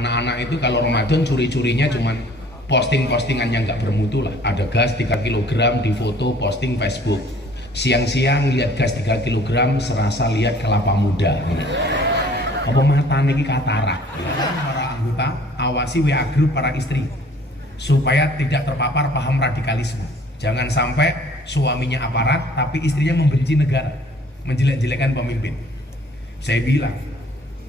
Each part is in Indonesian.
Anak-anak itu kalau Ramadan curi-curinya cuman posting-postingan yang nggak bermutu lah. Ada gas 3 kg di foto posting Facebook. Siang-siang lihat gas 3 kg serasa lihat kelapa muda. Apa matanya ini katarak? Para anggota awasi WA grup para istri supaya tidak terpapar paham radikalisme. Jangan sampai suaminya aparat tapi istrinya membenci negara, menjelek-jelekan pemimpin. Saya bilang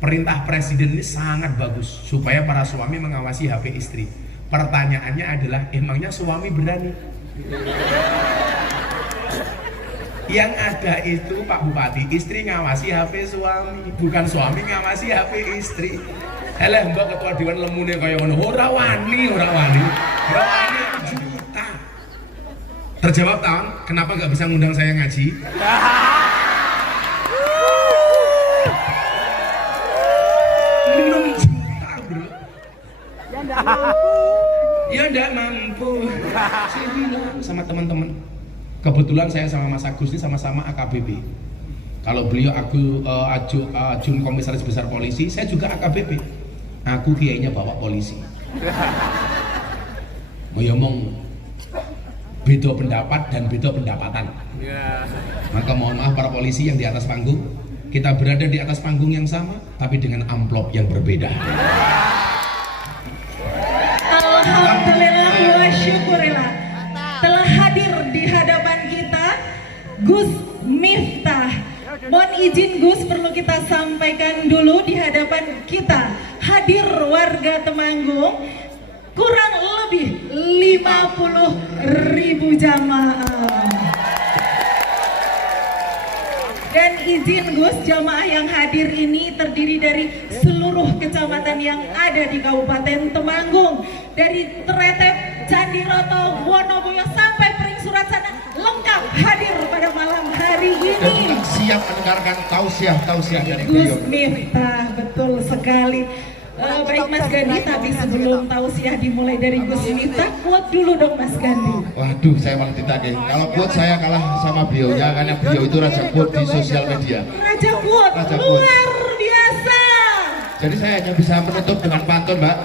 perintah presiden ini sangat bagus supaya para suami mengawasi HP istri. Pertanyaannya adalah, emangnya suami berani? Yang ada itu Pak Bupati, istri ngawasi HP suami, bukan suami ngawasi HP istri. Eleh mbak ketua dewan lemune kaya ngono, ora wani juta. Terjawab tahun, kenapa nggak bisa ngundang saya ngaji? Ya enggak mampu. Saya bilang sama teman-teman. Kebetulan saya sama Mas Agus ini sama-sama AKBP. Kalau beliau ajun komisaris besar polisi, saya juga AKBP. Aku kiainya bawa polisi. Ngomong beda pendapat dan beda pendapatan. Maka mohon maaf para polisi yang di atas panggung, kita berada di atas panggung yang sama, tapi dengan amplop yang berbeda. Alhamdulillah wa syukurillah telah hadir di hadapan kita Gus Miftah. Mohon izin Gus, perlu kita sampaikan dulu di hadapan kita hadir warga Temanggung kurang lebih 50.000 jamaah. Dan izin Gus, jamaah yang hadir ini terdiri dari seluruh kecamatan yang ada di Kabupaten Temanggung, dari Tretep, Candiroto, Wonoboyo sampai Pring Surat sana lengkap hadir pada malam hari ini. Dan siap mendengarkan tausiah dari Gus beliau. Miftah, betul sekali. Baik Mas Gandhi, tapi sebelum tausiah dimulai dari Gus Miftah, quote dulu dong Mas Gandhi. Waduh, saya malah ditagih. Kalau quote saya kalah sama beliaunya, karena beliau itu raja quote di sosial media. Raja quote, luar biasa. Jadi saya hanya bisa menutup dengan pantun, Mbak.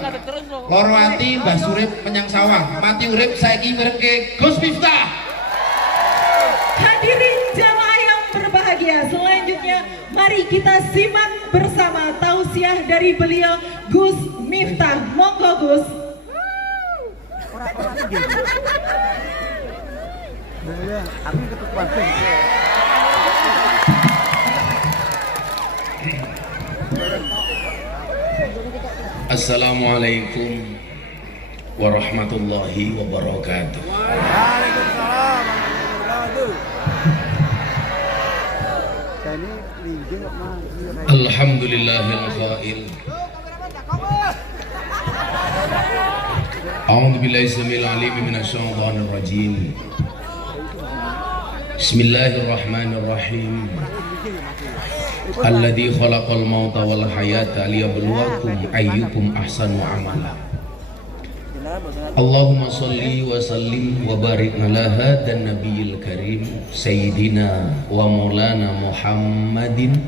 Loro ati Mbah Surip menyang sawah, mati urip saiki mirengke Gus Miftah. Hadirin jamaah yang berbahagia, selanjutnya mari kita simak bersama tausiah dari beliau Gus Miftah. Monggo Gus. Assalamualaikum warahmatullahi wabarakatuh. Waalaikumsalam warahmatullahi wabarakatuh. Alhamdulillahil qail. A'udzu billahi samil alim minasyaitonir rajim. Bismillahirrahmanirrahim. Alladzi khalaqal mauta wal hayata liyabluwakum ayyukum ahsanu amala. Allahumma salli wa sallim wa barik ala hadan nabiyil karim sayyidina wa maulana Muhammadin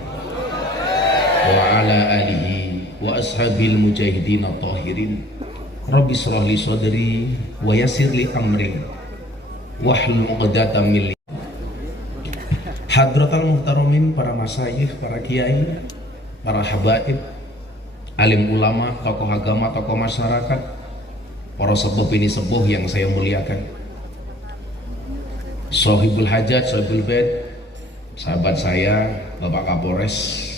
wa ala alihi wa ashabil mujahidin at-tahirin. Rabbi shrah li sadri wa yassir li amri wahlul 'uqdatam min. Hadratal muhtaramin, para masyayikh, para kiai, para habaib, alim ulama, tokoh agama, tokoh masyarakat, para sepuh ini sepuh yang saya muliakan, Sohibul Hajat, Sohibul Bait, sahabat saya Bapak Kapolres.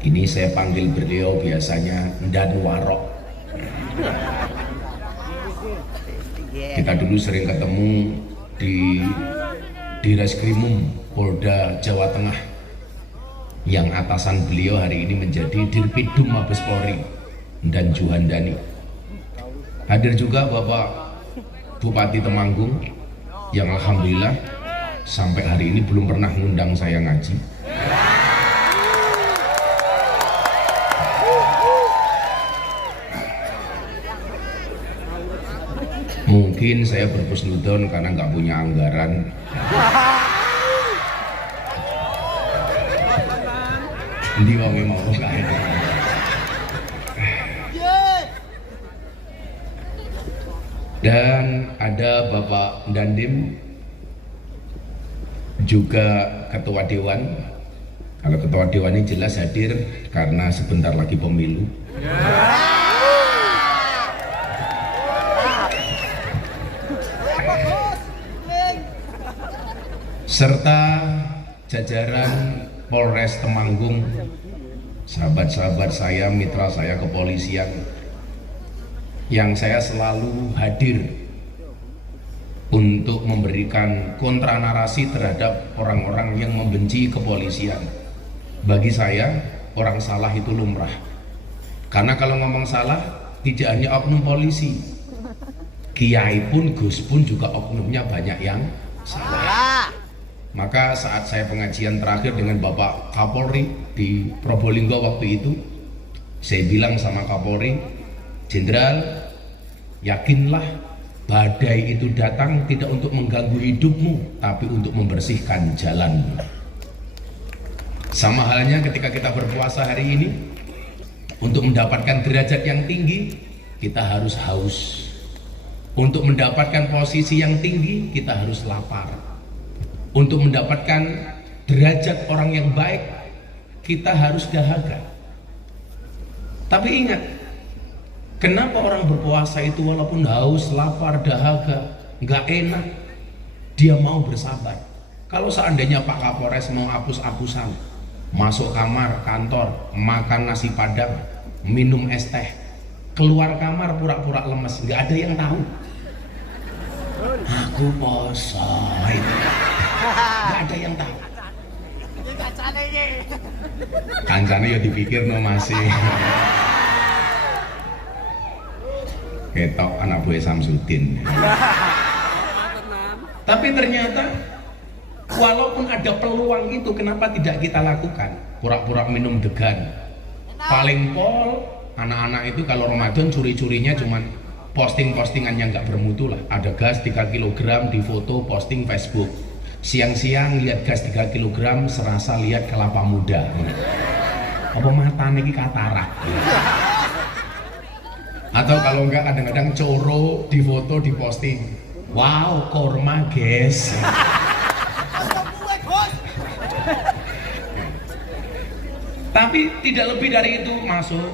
Ini saya panggil beliau biasanya Dan Warok. Kita dulu sering ketemu di Reskrimum Polda Jawa Tengah, yang atasan beliau hari ini menjadi Dirpidum Mabes Polri, dan Juhandani. Hadir juga Bapak Bupati Temanggung yang alhamdulillah sampai hari ini belum pernah ngundang saya ngaji. Mungkin saya berhusnudon karena nggak punya anggaran. Ndi wong mau kae. Dan ada Bapak Dandim, juga Ketua Dewan. Kalau Ketua Dewan ini jelas hadir karena sebentar lagi pemilu. Serta jajaran Polres Temanggung, sahabat-sahabat saya, mitra saya kepolisian, yang saya selalu hadir untuk memberikan kontra narasi terhadap orang-orang yang membenci kepolisian. Bagi saya, orang salah itu lumrah. Karena kalau ngomong salah, tidak hanya oknum polisi, kiai pun, gus pun juga oknumnya banyak yang salah. Maka saat saya pengajian terakhir dengan Bapak Kapolri di Probolinggo waktu itu, saya bilang sama Kapolri, Jenderal, yakinlah badai itu datang tidak untuk mengganggu hidupmu, tapi untuk membersihkan jalanmu. Sama halnya ketika kita berpuasa hari ini, untuk mendapatkan derajat yang tinggi, kita harus haus. Untuk mendapatkan posisi yang tinggi, kita harus lapar. Untuk mendapatkan derajat orang yang baik, kita harus dahaga. Tapi ingat, kenapa orang berpuasa itu walaupun haus, lapar, dahaga, nggak enak, dia mau bersabar? Kalau seandainya Pak Kapolres mau hapus-hapusan, masuk kamar kantor, makan nasi padang, minum es teh, keluar kamar pura-pura lemes, nggak ada yang tahu. Aku poso, nggak ada yang tahu. Kancane ya dipikir no masih. Ketok anak buah Samsudin. Tapi ternyata walaupun ada peluang itu, kenapa tidak kita lakukan? Pura-pura minum degan. Paling pol anak-anak itu kalau Ramadan curi-curinya cuman posting-postingan yang nggak bermutu lah. Ada gas 3 kg di foto posting Facebook. Siang-siang lihat gas 3 kg serasa lihat kelapa muda. Apa matanya ini katarak? Atau kalau enggak kadang-kadang coro di foto di posting, wow korma guys. Tapi tidak lebih dari itu, masuk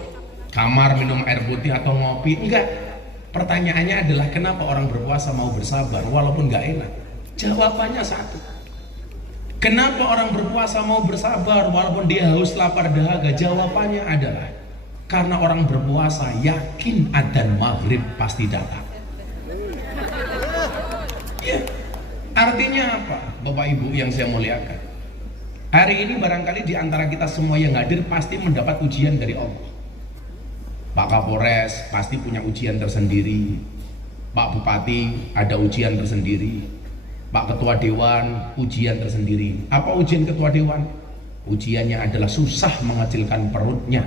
kamar minum air putih atau ngopi, enggak. Pertanyaannya adalah kenapa orang berpuasa mau bersabar walaupun enggak enak? Jawabannya satu. Kenapa orang berpuasa mau bersabar walaupun dia haus, lapar, dahaga? Jawabannya adalah karena orang berpuasa yakin adzan maghrib pasti datang. Ya, artinya apa, Bapak Ibu yang saya muliakan? Hari ini barangkali di antara kita semua yang hadir pasti mendapat ujian dari Allah. Pak Kapolres pasti punya ujian tersendiri, Pak Bupati ada ujian tersendiri, Pak Ketua Dewan ujian tersendiri. Apa ujian Ketua Dewan? Ujiannya adalah susah mengecilkan perutnya.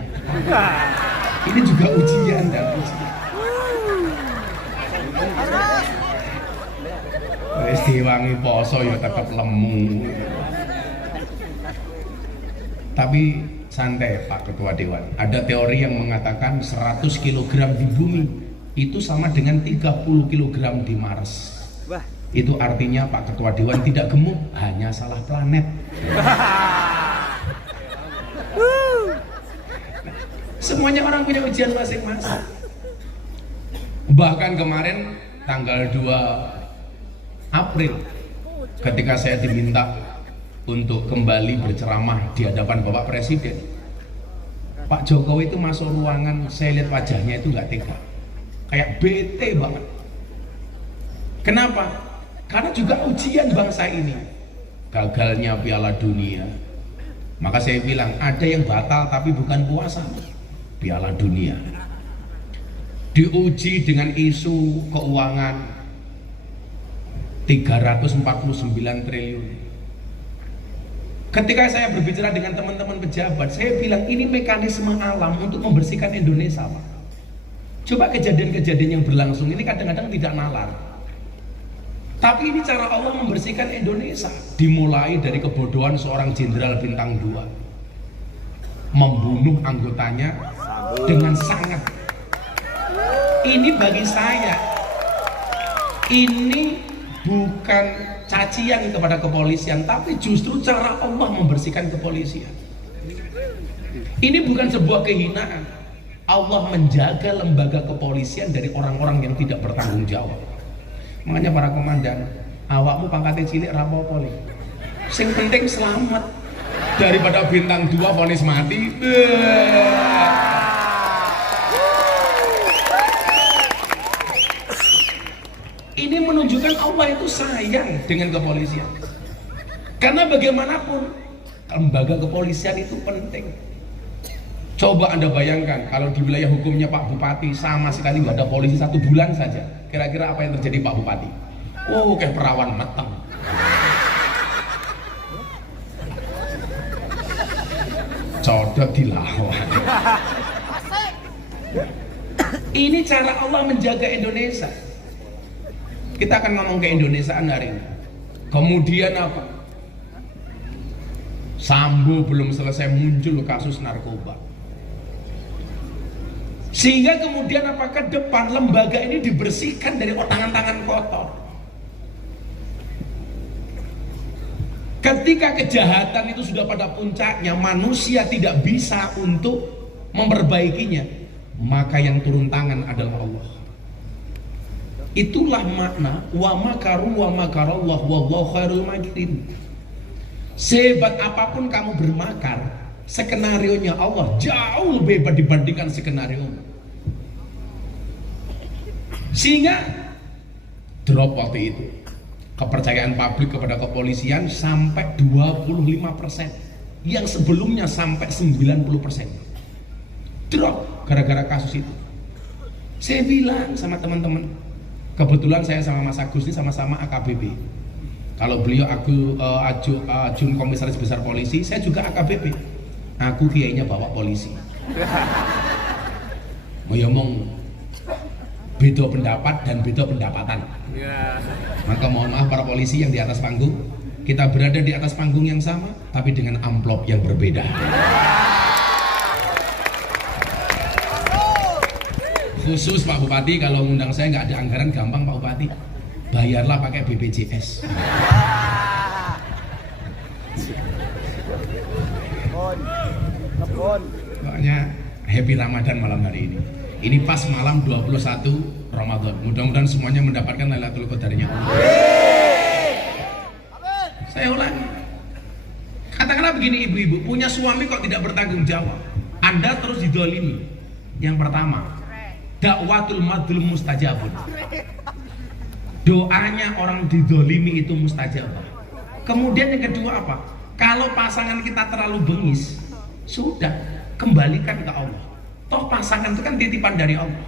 Ini juga ujian dan ujian. Wis diwangi poso ya tetap lemu. Tapi santai Pak Ketua Dewan. Ada teori yang mengatakan 100 kg di bumi itu sama dengan 30 kg di Mars. Itu artinya Pak Ketua Dewan tidak gemuk, hanya salah planet. Semuanya orang punya ujian masing-masing. Bahkan kemarin tanggal 2 April ketika saya diminta untuk kembali berceramah di hadapan Bapak Presiden, Pak Jokowi itu masuk ruangan, saya lihat wajahnya itu nggak tega, kayak bete banget. Kenapa? Karena juga ujian bangsa ini, gagalnya Piala Dunia. Maka saya bilang ada yang batal tapi bukan puasa, Piala Dunia. Diuji dengan isu keuangan 349 triliun. Ketika saya berbicara dengan teman-teman pejabat, saya bilang ini mekanisme alam untuk membersihkan Indonesia, Pak. Coba kejadian-kejadian yang berlangsung ini kadang-kadang tidak nalar. Tapi ini cara Allah membersihkan Indonesia. Dimulai dari kebodohan seorang jenderal bintang 2 membunuh anggotanya dengan sangat. Ini bagi saya Ini bukan cacian kepada kepolisian, tapi justru cara Allah membersihkan kepolisian. Ini bukan sebuah kehinaan. Allah menjaga lembaga kepolisian dari orang-orang yang tidak bertanggung jawab. Makanya para komandan, awakmu pangkatnya cilik rapopo nih. Sing penting selamat, daripada bintang 2 vonis mati. Ini menunjukkan Allah itu sayang dengan kepolisian. Karena bagaimanapun lembaga kepolisian itu penting. Coba Anda bayangkan kalau di wilayah hukumnya Pak Bupati sama sekali nggak ada polisi 1 bulan saja. Kira-kira apa yang terjadi Pak Bupati? Oh, kayak perawan matang. Codot dilawan. Ini cara Allah menjaga Indonesia. Kita akan ngomong ke Indonesiaan hari ini. Kemudian apa? Sambo belum selesai muncul kasus narkoba. Sehingga kemudian apa, ke depan lembaga ini dibersihkan dari tangan-tangan kotor. Ketika kejahatan itu sudah pada puncaknya, manusia tidak bisa untuk memperbaikinya, maka yang turun tangan adalah Allah. Itulah makna wa makaru wa makarallah wallahu khairul makirin. Sehebat apapun kamu bermakar, skenarionya Allah jauh lebih hebat dibandingkan skenario. Sehingga drop waktu itu kepercayaan publik kepada kepolisian sampai 25%, yang sebelumnya sampai 90%. Drop gara-gara kasus itu. Saya bilang sama teman-teman, kebetulan saya sama Mas Agus ini sama-sama AKBP. Kalau beliau ajun komisaris besar polisi, saya juga AKBP. Aku kiainya bawa polisi. Ngomong beda pendapat dan beda pendapatan. Maka mohon maaf para polisi yang di atas panggung, kita berada di atas panggung yang sama, tapi dengan amplop yang berbeda. Khusus Pak Bupati, kalau ngundang saya nggak ada anggaran, gampang Pak Bupati, bayarlah pakai BPJS. Pokoknya happy Ramadan malam hari ini. Ini pas malam 21 Ramadan. Mudah-mudahan semuanya mendapatkan Lailatul Qadarnya. Saya ulangi. Katakanlah begini ibu-ibu, punya suami kok tidak bertanggung jawab, Anda terus didolimi. Yang pertama, dakwatul madlum mustajabun. Doanya orang didolimi itu mustajabah. Kemudian yang kedua apa? Kalau pasangan kita terlalu bengis, sudah kembalikan ke Allah. Toh pasangan itu kan titipan dari Allah.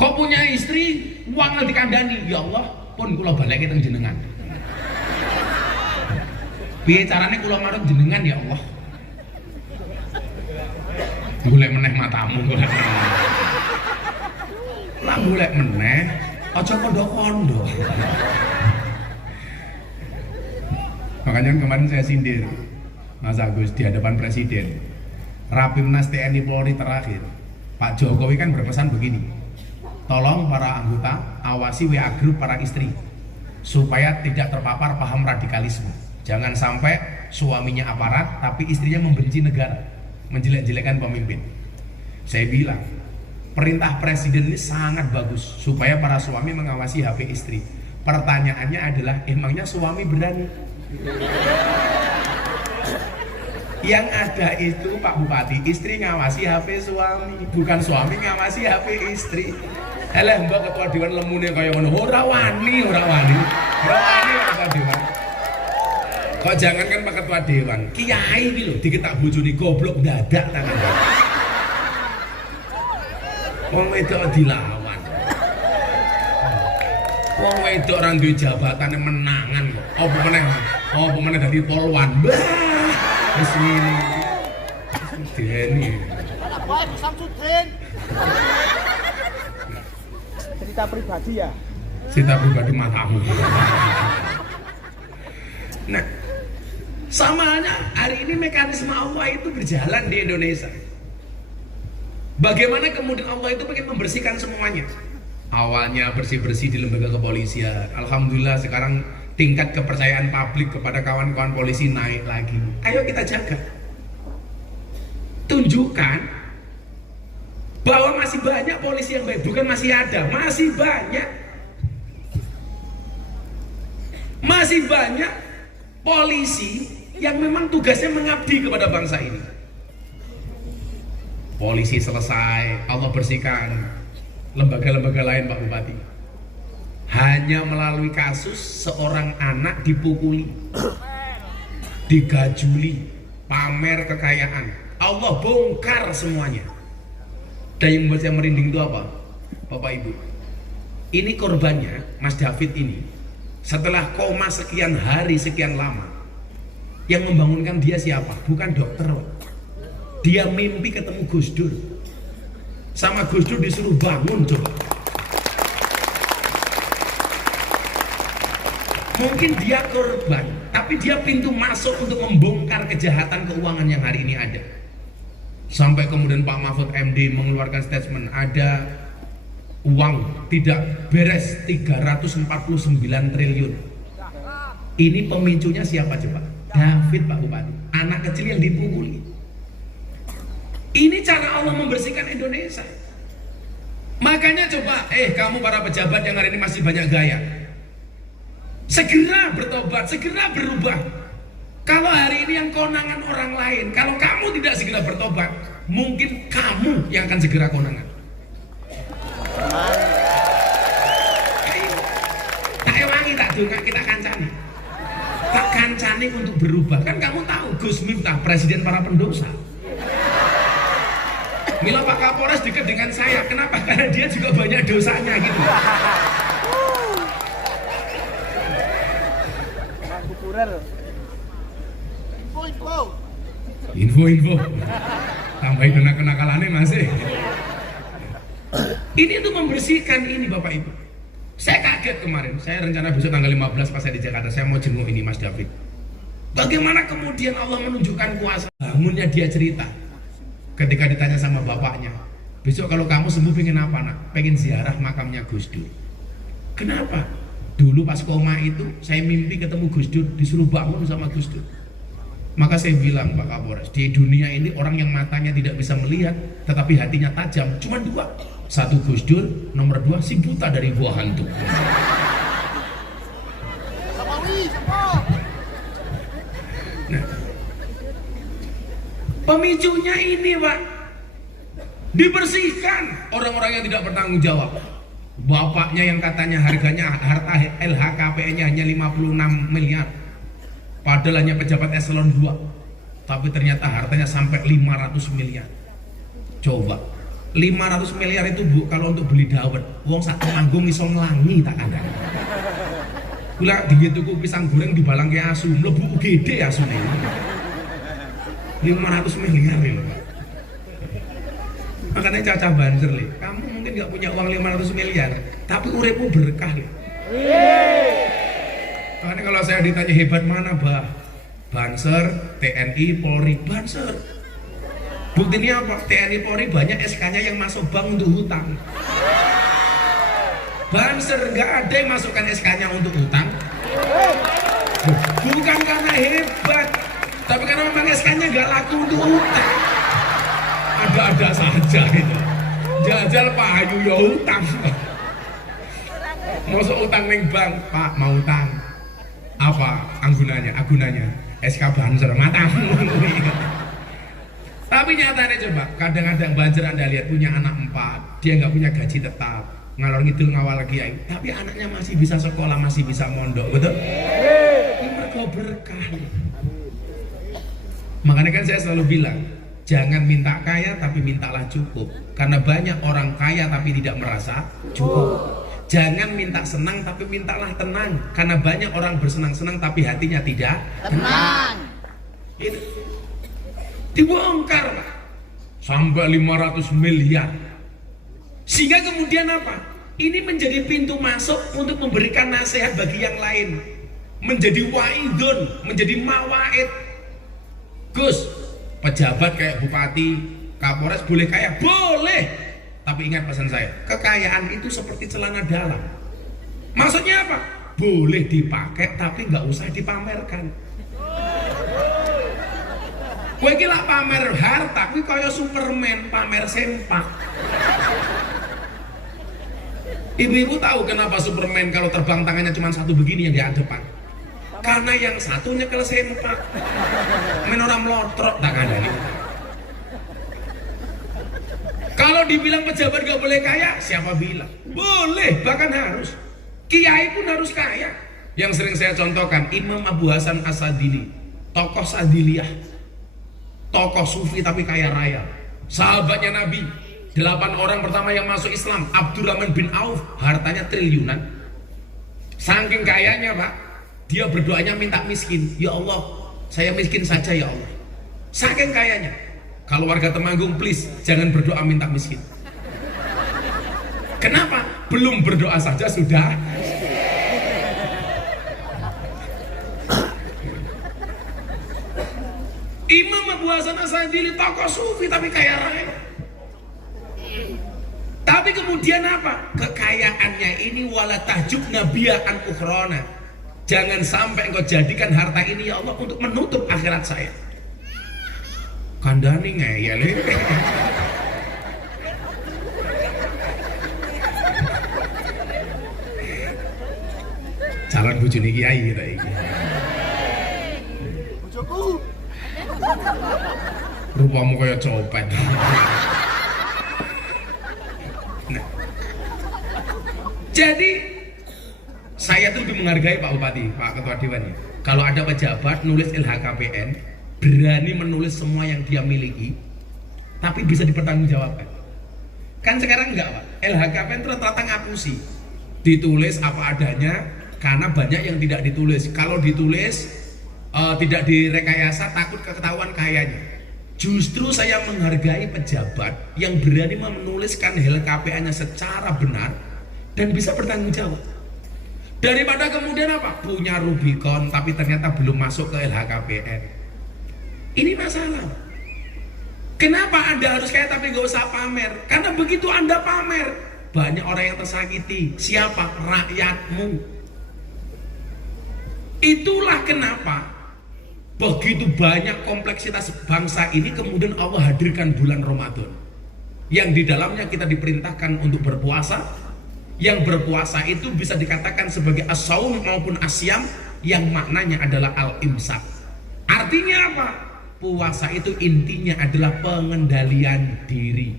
Kok punya istri, uang dikandani, ya Allah, pun kula balik teng jenengan. Piye carane kula marut jenengan ya Allah? Golek meneh matamu, golek meneh. Lah golek meneh, aja kondo-kondo. Makanya kemarin saya sindir Mas Agus di hadapan Presiden. Rapimnas TNI Polri terakhir, Pak Jokowi kan berpesan begini, tolong para anggota awasi WA grup para istri supaya tidak terpapar paham radikalisme. Jangan sampai suaminya aparat tapi istrinya membenci negara, menjelek-jelekan pemimpin. Saya bilang perintah presiden ini sangat bagus supaya para suami mengawasi HP istri. Pertanyaannya adalah, emangnya suami berani? Yang ada itu Pak Bupati, istri ngawasi HP suami, bukan suami ngawasi HP istri. Eleh mbak ketua dewan lemune kaya ngono, ora wani ketua dewan. Kok jangan kan Pak Ketua Dewan, kiai iki lho diketak bojone goblok dadak tangan. Wong wedok dilawan. Wong wedok ora duwe jabatane menangan kok. Apa meneh dadi polwan. Wis ngene. Dene. Cerita pribadi ya? Cerita pribadi matamu. Nah, samanya hari ini mekanisme Allah itu berjalan di Indonesia. Bagaimana kemudian Allah itu pengen membersihkan semuanya. awalnya bersih-bersih di lembaga kepolisian. Alhamdulillah sekarang tingkat kepercayaan publik kepada kawan-kawan polisi naik lagi. Ayo kita jaga, tunjukkan bahwa masih banyak polisi yang baik. Bukan masih ada, masih banyak. Masih banyak polisi yang memang tugasnya mengabdi kepada bangsa ini. Polisi selesai, Allah bersihkan lembaga-lembaga lain, Pak Bupati. Hanya melalui kasus seorang anak dipukuli, digajuli, pamer kekayaan, Allah bongkar semuanya. Dan yang membuat saya merinding itu apa, Bapak Ibu? Ini korbannya, Mas David ini, setelah koma sekian hari, sekian lama, yang membangunkan dia siapa? Bukan dokter. Dia mimpi ketemu Gus Dur. Sama Gus Dur disuruh bangun, coba. Mungkin dia korban, tapi dia pintu masuk untuk membongkar kejahatan keuangan yang hari ini ada. Sampai kemudian Pak Mahfud MD mengeluarkan statement, ada uang tidak beres 349 triliun. Ini pemicunya siapa coba? David, Pak Bupati. Anak kecil yang dipukuli. Ini cara Allah membersihkan Indonesia. Makanya coba, kamu para pejabat yang hari ini masih banyak gaya, segera bertobat, segera berubah. Kalau hari ini yang konangan orang lain, kalau kamu tidak segera bertobat, mungkin kamu yang akan segera konangan. Tak ewangi, tak dunga, kita kancani. Tak kancani untuk berubah. Kan kamu tahu Gus Miftah, presiden para pendosa. Mila Pak Kapolres dekat dengan saya, kenapa? Karena dia juga banyak dosanya gitu. Info. Tambahin kenakalannya masih. Ini untuk membersihkan ini, Bapak Ibu. Saya kaget kemarin, saya rencana besok tanggal 15 pas saya di Jakarta, saya mau jenguk ini Mas David. Bagaimana kemudian Allah menunjukkan kuasa? Bangunnya dia cerita. Ketika ditanya sama bapaknya, besok kalau kamu sembuh pengen apa nak? Pengen ziarah makamnya Gus Dur. Kenapa? Dulu pas koma itu saya mimpi ketemu Gus Dur, disuruh bangun sama Gus Dur. Maka saya bilang Pak Kapolres, di dunia ini orang yang matanya tidak bisa melihat tetapi hatinya tajam cuma dua. Satu Gus Dur, nomor dua si buta dari buah hantu. Nah, pemicunya ini Pak, dibersihkan orang-orang yang tidak bertanggung jawab. Bapaknya yang katanya harganya harta LHKPN-nya hanya 56 miliar, padahal hanya pejabat eselon 2, tapi ternyata hartanya sampai 500 miliar. Coba 500 miliar itu Bu, kalau untuk beli dawet wong sak tanggung iso nglangi tak kandang. Kula dinggih tuku pisang goreng di balang ke asu, mlebu UGD asune. 500 miliar loh. Makanya Caca Banser le, kamu mungkin nggak punya uang 500 miliar, tapi uripmu berkah le. Makanya kalau saya ditanya hebat mana bah, Banser, TNI, Polri, Banser. Buktinya apa? TNI, Polri banyak SK-nya yang masuk bank untuk hutang. Banser nggak ada yang masukkan SK-nya untuk hutang. Bukan karena hebat, tapi karena memang SK-nya nggak laku untuk hutang. Ada-ada saja itu. Jajal Pak Ayu ya hutang. Masuk hutang neng bank, Pak mau hutang. Apa anggunanya? Agunanya SK Banser matamu. Tapi nyatanya coba, kadang-kadang Banser Anda lihat punya anak 4, dia nggak punya gaji tetap, ngalor ngidul ngawal kiai, tapi anaknya masih bisa sekolah, masih bisa mondok, betul? Ini kau berkah. Makanya kan saya selalu bilang, jangan minta kaya tapi mintalah cukup, karena banyak orang kaya tapi tidak merasa cukup. Jangan minta senang tapi mintalah tenang, karena banyak orang bersenang-senang tapi hatinya tidak tenang. Itu dibongkar sampai 500 miliar, sehingga kemudian apa? Ini menjadi pintu masuk untuk memberikan nasihat bagi yang lain, menjadi waidun, menjadi mawaid. Gus, pejabat kayak bupati, kapolres boleh kaya? Boleh, tapi Tapi ingat pesan saya, kekayaan itu seperti celana dalam. Maksudnya apa? Boleh dipakai tapi nggak usah dipamerkan. Kowe iki lak pamer harta kuwi kaya Superman pamer sempak. Ibu-ibu tahu kenapa Superman kalau terbang tangannya cuma satu begini yang di depan? Karena yang satu nyekel sempak. Men ora mlotrok tangannya. Kalau dibilang pejabat gak boleh kaya, siapa bilang? Boleh, bahkan harus. Kiai pun harus kaya. Yang sering saya contohkan, Imam Abu Hasan As-Sadili, tokoh Sadiliyah. Tokoh sufi tapi kaya raya, sahabatnya Nabi. 8 orang pertama yang masuk Islam, Abdurrahman bin Auf, hartanya triliunan. Saking kayanya Pak, dia berdoanya minta miskin. Ya Allah, saya miskin saja ya Allah. Saking kayanya. Kalau warga Temanggung please jangan berdoa minta miskin. Kenapa? Belum berdoa saja sudah. Imam Abu Hasan As-Sadili tokoh sufi tapi kaya raya. Tapi kemudian apa? Kekayaannya ini wala tahjub nabiya'an ukhrona. Jangan sampai engkau jadikan harta ini ya Allah untuk menutup akhirat saya. Kandani ngeyel. Calon bojone kiai kita iki. Rupamu kaya copet. Nah, jadi saya tuh lebih menghargai Pak Bupati, Pak Ketua Dewan. Kalau ada pejabat nulis LHKPN, berani menulis semua yang dia miliki, tapi bisa dipertanggungjawabkan. Kan sekarang enggak Pak, LHKPN ternyata ngapusi, ditulis apa adanya, karena banyak yang tidak ditulis. Kalau ditulis tidak direkayasa, takut ketahuan kayanya. Justru saya menghargai pejabat yang berani menuliskan LHKPN-nya secara benar dan bisa bertanggung jawab. Daripada kemudian apa? Punya Rubicon tapi ternyata belum masuk ke LHKPN. Ini masalah. Kenapa Anda harus kaya tapi gak usah pamer? Karena begitu Anda pamer, banyak orang yang tersakiti. Siapa? Rakyatmu. Itulah kenapa begitu banyak kompleksitas bangsa ini kemudian Allah hadirkan bulan Ramadan yang di dalamnya kita diperintahkan untuk berpuasa. Yang berpuasa itu bisa dikatakan sebagai as-saum maupun asyam yang maknanya adalah al-imsak. Artinya apa? Puasa itu intinya adalah pengendalian diri.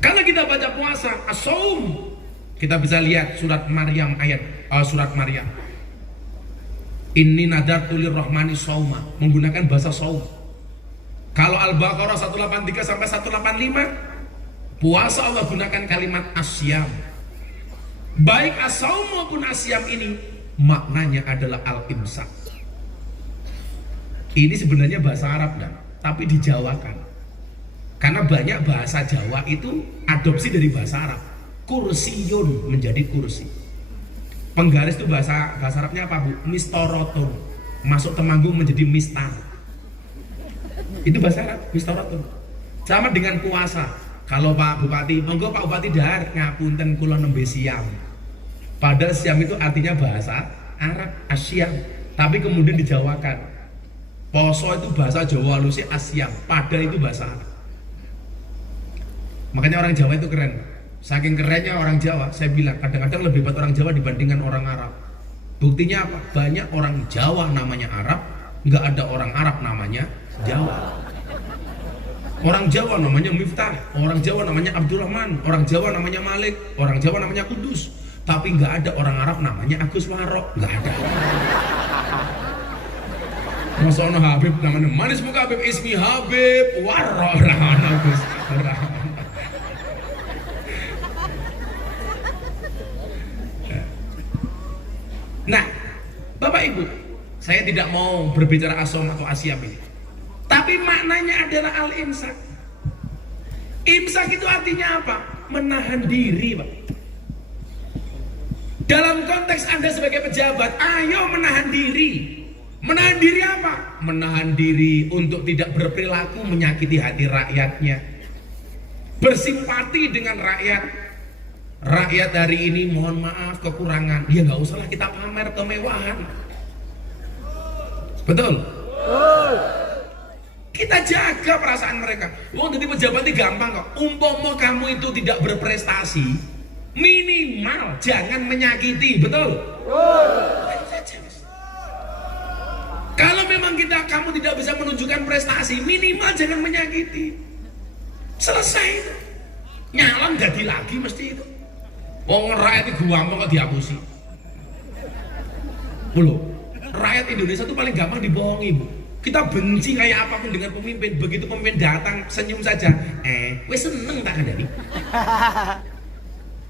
Kalau kita baca puasa as-saum, kita bisa lihat surat Maryam surat Maryam. Inni nadartu lirrahmani shauma, menggunakan bahasa saum. Kalau Al-Baqarah 183 sampai 185, puasa Allah gunakan kalimat asyam. Baik as-saum maupun asyam ini maknanya adalah al-imsak. Ini sebenarnya bahasa Arab kan, tapi dijawakan. Karena banyak bahasa Jawa itu adopsi dari bahasa Arab. Kursiyun menjadi kursi. Penggaris itu bahasa Arabnya apa Bu? Mistorotun. Masuk Temanggung menjadi mistar. Itu bahasa Arab, mistorotun. Sama dengan puasa. Kalau Pak Bupati, monggo Pak Bupati dahar ngapunten kula nembe siam. Padahal siam itu artinya bahasa Arab, asyam. Tapi kemudian dijawakan. Poso itu bahasa Jawa halusnya asyam. Padahal itu bahasa Arab. Makanya orang Jawa itu keren. Saking kerennya orang Jawa, saya bilang kadang-kadang lebih hebat orang Jawa dibandingkan orang Arab. Buktinya apa? Banyak orang Jawa namanya Arab, nggak ada orang Arab namanya Jawa. Orang Jawa namanya Miftah, orang Jawa namanya Abdurrahman, orang Jawa namanya Malik, orang Jawa namanya Kudus. Tapi nggak ada orang Arab namanya Agus Warok, nggak ada. Masa ono Habib namanya manis muka Habib, ismi Habib Warok, rahman Agus. Nah, Bapak Ibu, saya tidak mau berbicara asom atau asyam ini. Tapi maknanya adalah al-imsak. Imsak itu artinya apa? Menahan diri, Pak. Dalam konteks Anda sebagai pejabat, ayo menahan diri. Menahan diri apa? Menahan diri untuk tidak berperilaku menyakiti hati rakyatnya. bersimpati dengan rakyat. Rakyat hari ini mohon maaf kekurangan, ya nggak usahlah kita pamer kemewahan. Betul? Kita jaga perasaan mereka. Wong jadi pejabat ini gampang kok. Umpama kamu itu tidak berprestasi, minimal jangan menyakiti. Betul? Kalau memang kamu tidak bisa menunjukkan prestasi, minimal jangan menyakiti. Selesai itu. Nyalon jadi lagi mesti itu. Wong rakyat itu gampang kok dihapusi. Loh, rakyat Indonesia itu paling gampang dibohongi, Bu. Kita benci kayak apapun dengan pemimpin, begitu pemimpin datang senyum saja, wes seneng tak ada nih.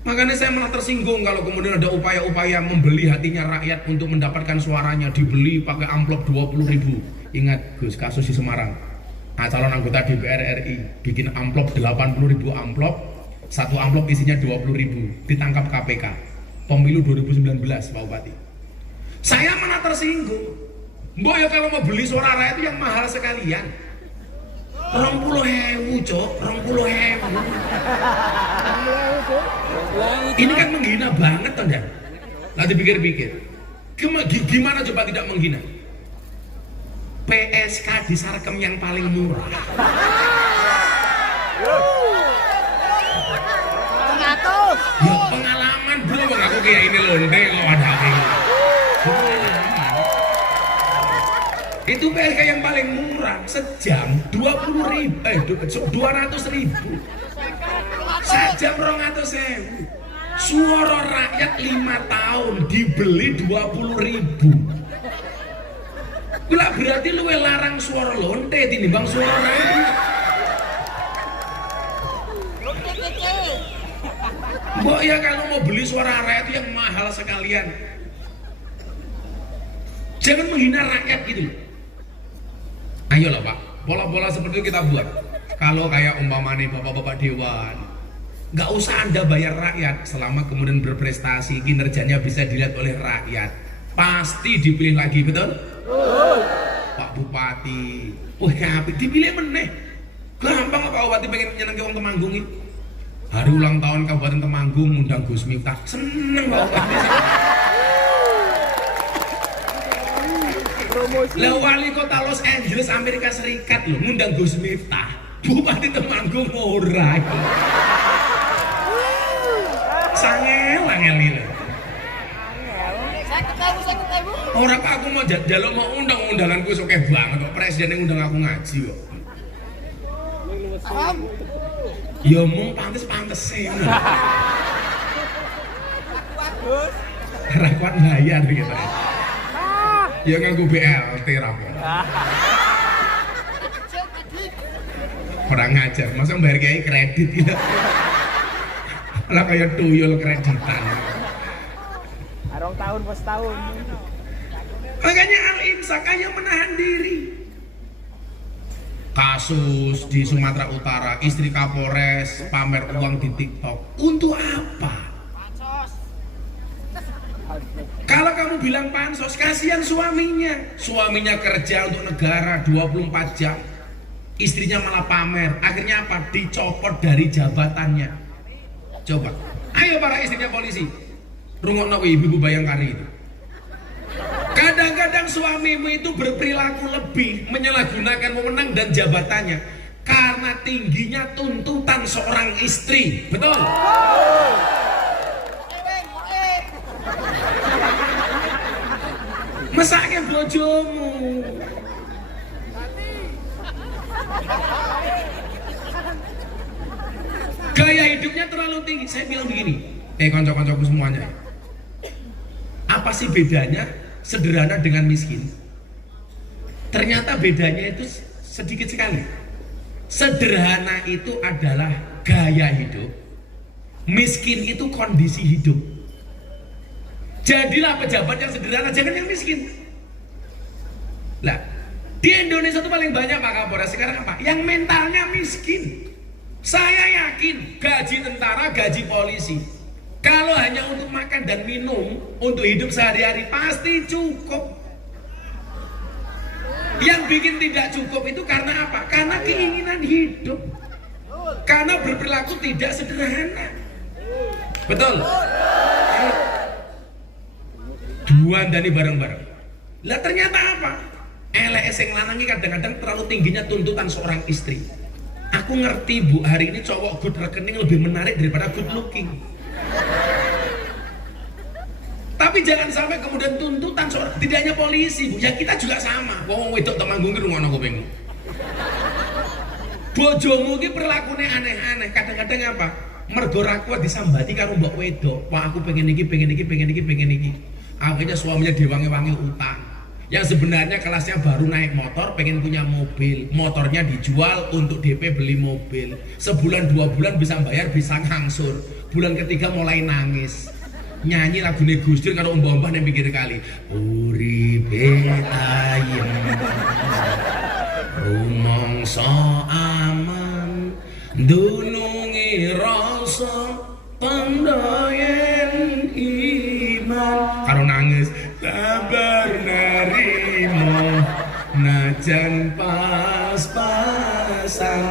Makanya saya malah tersinggung kalau kemudian ada upaya-upaya membeli hatinya rakyat untuk mendapatkan suaranya, dibeli pakai amplop 20.000. Ingat Gus, kasus di Semarang. Calon anggota DPR RI bikin amplop 80.000 amplop, satu amplop isinya 20.000, ditangkap KPK. Pemilu 2019, Pak Bupati. Saya malah tersinggung. Mbok ya kalau mau beli suara rakyat itu yang mahal sekalian. 20.000, Cok, 20.000. Ini kan menghina banget, Tonda. Nanti pikir-pikir. Gimana coba tidak menghina? PSK di Sarkem yang paling murah. Ya pengalaman belum aku kayak ini lonte kok ada ini. Itu PSK yang paling murah sejam 200.000. Sejam 200.000. Suara rakyat 5 tahun dibeli 20.000. Gula berarti lu larang suara lonte tinimbang suara rakyat. Mbok ya kalau mau beli suara rakyat itu yang mahal sekalian. Jangan menghina rakyat gitu loh. Ayolah Pak, pola-pola seperti itu kita buat. Kalau kayak umpamanya bapak-bapak dewan, nggak usah Anda bayar rakyat selama kemudian berprestasi, kinerjanya bisa dilihat oleh rakyat. Pasti dipilih lagi, betul? Pak Bupati, dipilih meneh. Gampang Pak Bupati pengen nyenengin orang Temanggung ini. Hari ulang tahun Kabupaten Temanggung ngundang Gus Miftah, seneng Pak Bupati. Lah wali kota Los Angeles Amerika Serikat loh ngundang Gus Miftah, Bupati Temanggung ora. Sangel ini. Orang aku mau jaluk mau undang-undanganku oke banget kok, presiden yang undang aku ngaji kok. Ya mau pantes sih. Rakuat bayar gitu. Ya nganggo BLT rapor. Orang ngajar, masa bayar kayak kredit gitu. Lah kayak tuyul kreditan. Arong tahun pas tahun. Makanya Al-Imsak kayak menahan diri. Kasus di Sumatera Utara, istri Kapolres pamer uang di TikTok. Untuk apa? Kalau kamu bilang pansos, kasihan suaminya. Suaminya kerja untuk negara 24 jam. Istrinya malah pamer. Akhirnya apa? Dicopot dari jabatannya. Coba. Ayo para istrinya polisi. Rungokno ibu Bayangkari itu. Kadang-kadang suamimu itu berperilaku lebih, menyalahgunakan wewenang dan jabatannya karena tingginya tuntutan seorang istri. Betul? Mesake bojomu. Gaya hidupnya terlalu tinggi. Saya bilang begini, kanca-kancaku semuanya. Apa sih bedanya sederhana dengan miskin? Ternyata bedanya itu sedikit sekali. Sederhana itu adalah gaya hidup, miskin itu kondisi hidup. Jadilah pejabat yang sederhana, jangan yang miskin. Lah, di Indonesia itu paling banyak Pak Kapolres sekarang apa? Yang mentalnya miskin. Saya yakin gaji tentara, gaji polisi, kalau hanya untuk makan dan minum, untuk hidup sehari-hari pasti cukup. Yang bikin tidak cukup itu karena apa? Karena keinginan hidup. Karena berperilaku tidak sederhana. Betul? Dua dari bareng-bareng. Lah ternyata apa? Elek sing lanangi kadang-kadang terlalu tingginya tuntutan seorang istri. Aku ngerti Bu, hari ini cowok good rekening lebih menarik daripada good looking. Tapi jangan sampai kemudian tuntutan seorang, tidak hanya polisi Bu, ya kita juga sama. Wong wedok Temanggung ki rungono kuping. Bojomu ki perlakune aneh-aneh, kadang-kadang apa? Mergo ra kuat disambati karo mbok wedok. Wah aku pengen iki, pengen iki, pengen iki, pengen iki. Akhirnya suaminya diwangi-wangi utang. Yang sebenarnya kelasnya baru naik motor, pengen punya mobil, motornya dijual untuk DP beli mobil. Sebulan 2 bulan bisa bayar, bisa ngangsur. Bulan ketiga mulai nangis, nyanyi lagu Gus Dur karo mbah-mbah yang pikir kali uripe ayem rumangsa aman dunungi rasa pandayen iman karo nangis sabar narimo najan pas-pasan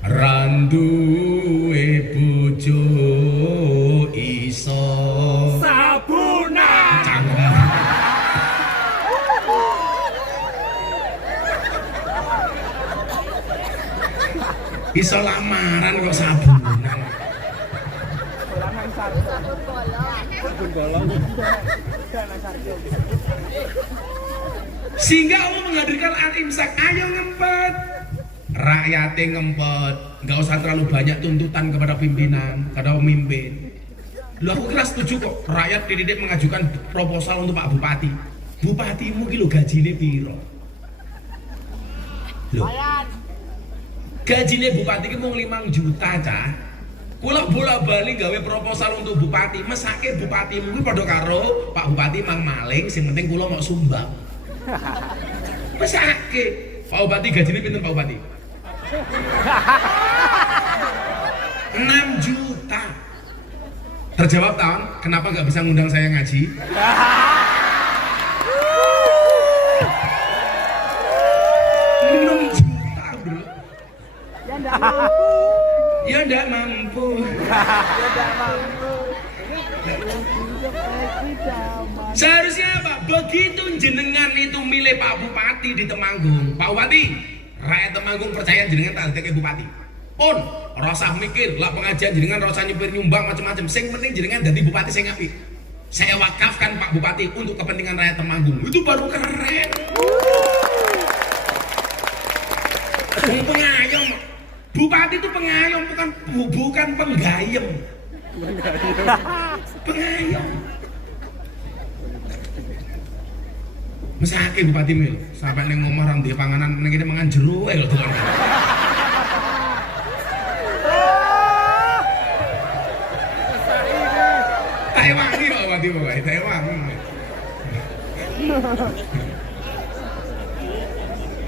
randuwe bojo iso Sabuna. cangkem iso lamaran kok sabunan Lanang sarjo. Sabun bolong. Lanang sarjo. sehingga Allah menghadirkan al-imsak, ayo ngempet, rakyatnya ngempet, nggak usah terlalu banyak tuntutan kepada pimpinan, kepada pemimpin. Loh aku kira setuju kok, rakyat dididik mengajukan proposal untuk Pak Bupati. Bupatimu ki lho gajine piro? Loh, gajine bupati ki mung 5 juta cah. Kula bola-bali gawe proposal untuk bupati, mesake bupatimu ki padha karo Pak Bupati mang maling, sing penting kula mau sumbang. Mesake. Pak Bupati gajine pinten Pak Bupati? 6 juta. Terjawab tahun, kenapa nggak bisa ngundang saya ngaji? Ya enggak mampu. Ya ndak mampu. Ya enggak mampu. Seharusnya apa? Begitu jenengan itu milih Pak Bupati di Temanggung, Pak Bupati, rakyat Temanggung percaya jenengan tak dadi bupati. Pun rasa mikir, lah pengajian jenengan rasa nyupir nyumbang macam-macam. Sing penting jenengan jadi bupati sing apik. Saya wakafkan Pak Bupati untuk kepentingan rakyat Temanggung. Itu baru keren. Pengayom. Bupati itu pengayom, bukan penggayem. Pengayom. Mesake bupati mil, sampai neng ngomong orang di panganan neng kita mangan jero lho tuan. Taiwangi Pak Bupati bae, Taiwangi.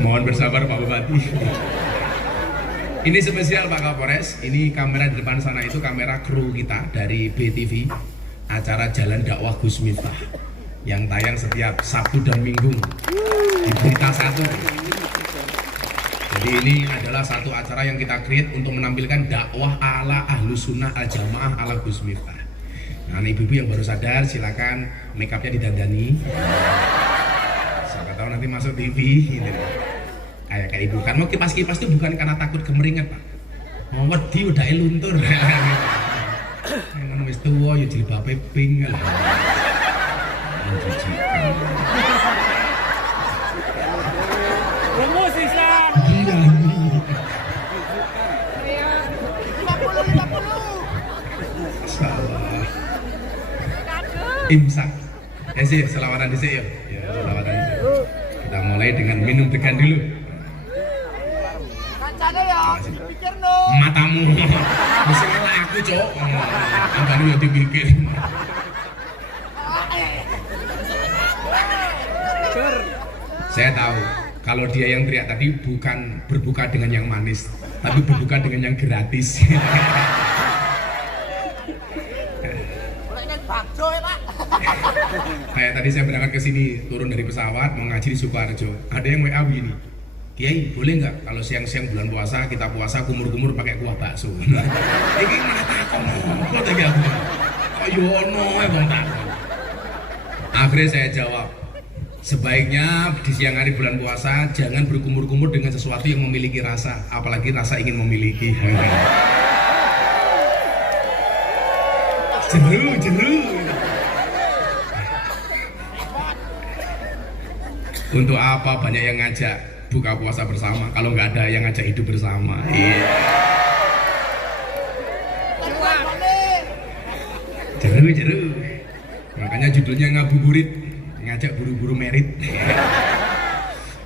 Mohon bersabar Pak Bupati. Ini spesial Pak Kapolres, ini kamera di depan sana itu kamera kru kita dari BTV, acara Jalan Dakwah Gus Miftah yang tayang setiap Sabtu dan Minggu di Berita 1. Jadi ini adalah satu acara yang kita create untuk menampilkan dakwah ala Ahlus Sunnah Al Jamaah ala Gus Miftah. Nah, ibu-ibu yang baru sadar silakan make upnya didandani. Siapa tahu nanti masuk TV gitu. Kayak ibu kan mau kipas-kipas itu bukan karena takut kemeringat Pak, mau wedi udah luntur. Yang wis tuwa ya jilbabe pink lah. Rumus Islam. Gila. 50. Salah. Imsak. Ya sih, selawatan dhisik ya. Ya, selawatan dhisik. Kita mulai dengan minum degan dulu. Kancane ya, pikir no. Matamu mesti laku cok angkane yo dipikir. Saya tahu kalau dia yang teriak tadi bukan berbuka dengan yang manis, tapi berbuka dengan yang gratis. Kayak tadi saya berangkat ke sini, turun dari pesawat mau ngaji di Sukoharjo. Ada yang WA begini, Kiai boleh nggak kalau siang-siang bulan puasa kita puasa kumur-kumur pakai kuah bakso? Iki malah takon kok iki aku. Ayo ono wong takon. Akhirnya saya jawab, sebaiknya di siang hari bulan puasa jangan berkumur-kumur dengan sesuatu yang memiliki rasa, apalagi rasa ingin memiliki. Jeru. Untuk apa banyak yang ngajak buka puasa bersama kalau nggak ada yang ngajak hidup bersama? Iya. Jeru. Makanya judulnya ngabuburit, ngajak buru-buru merit.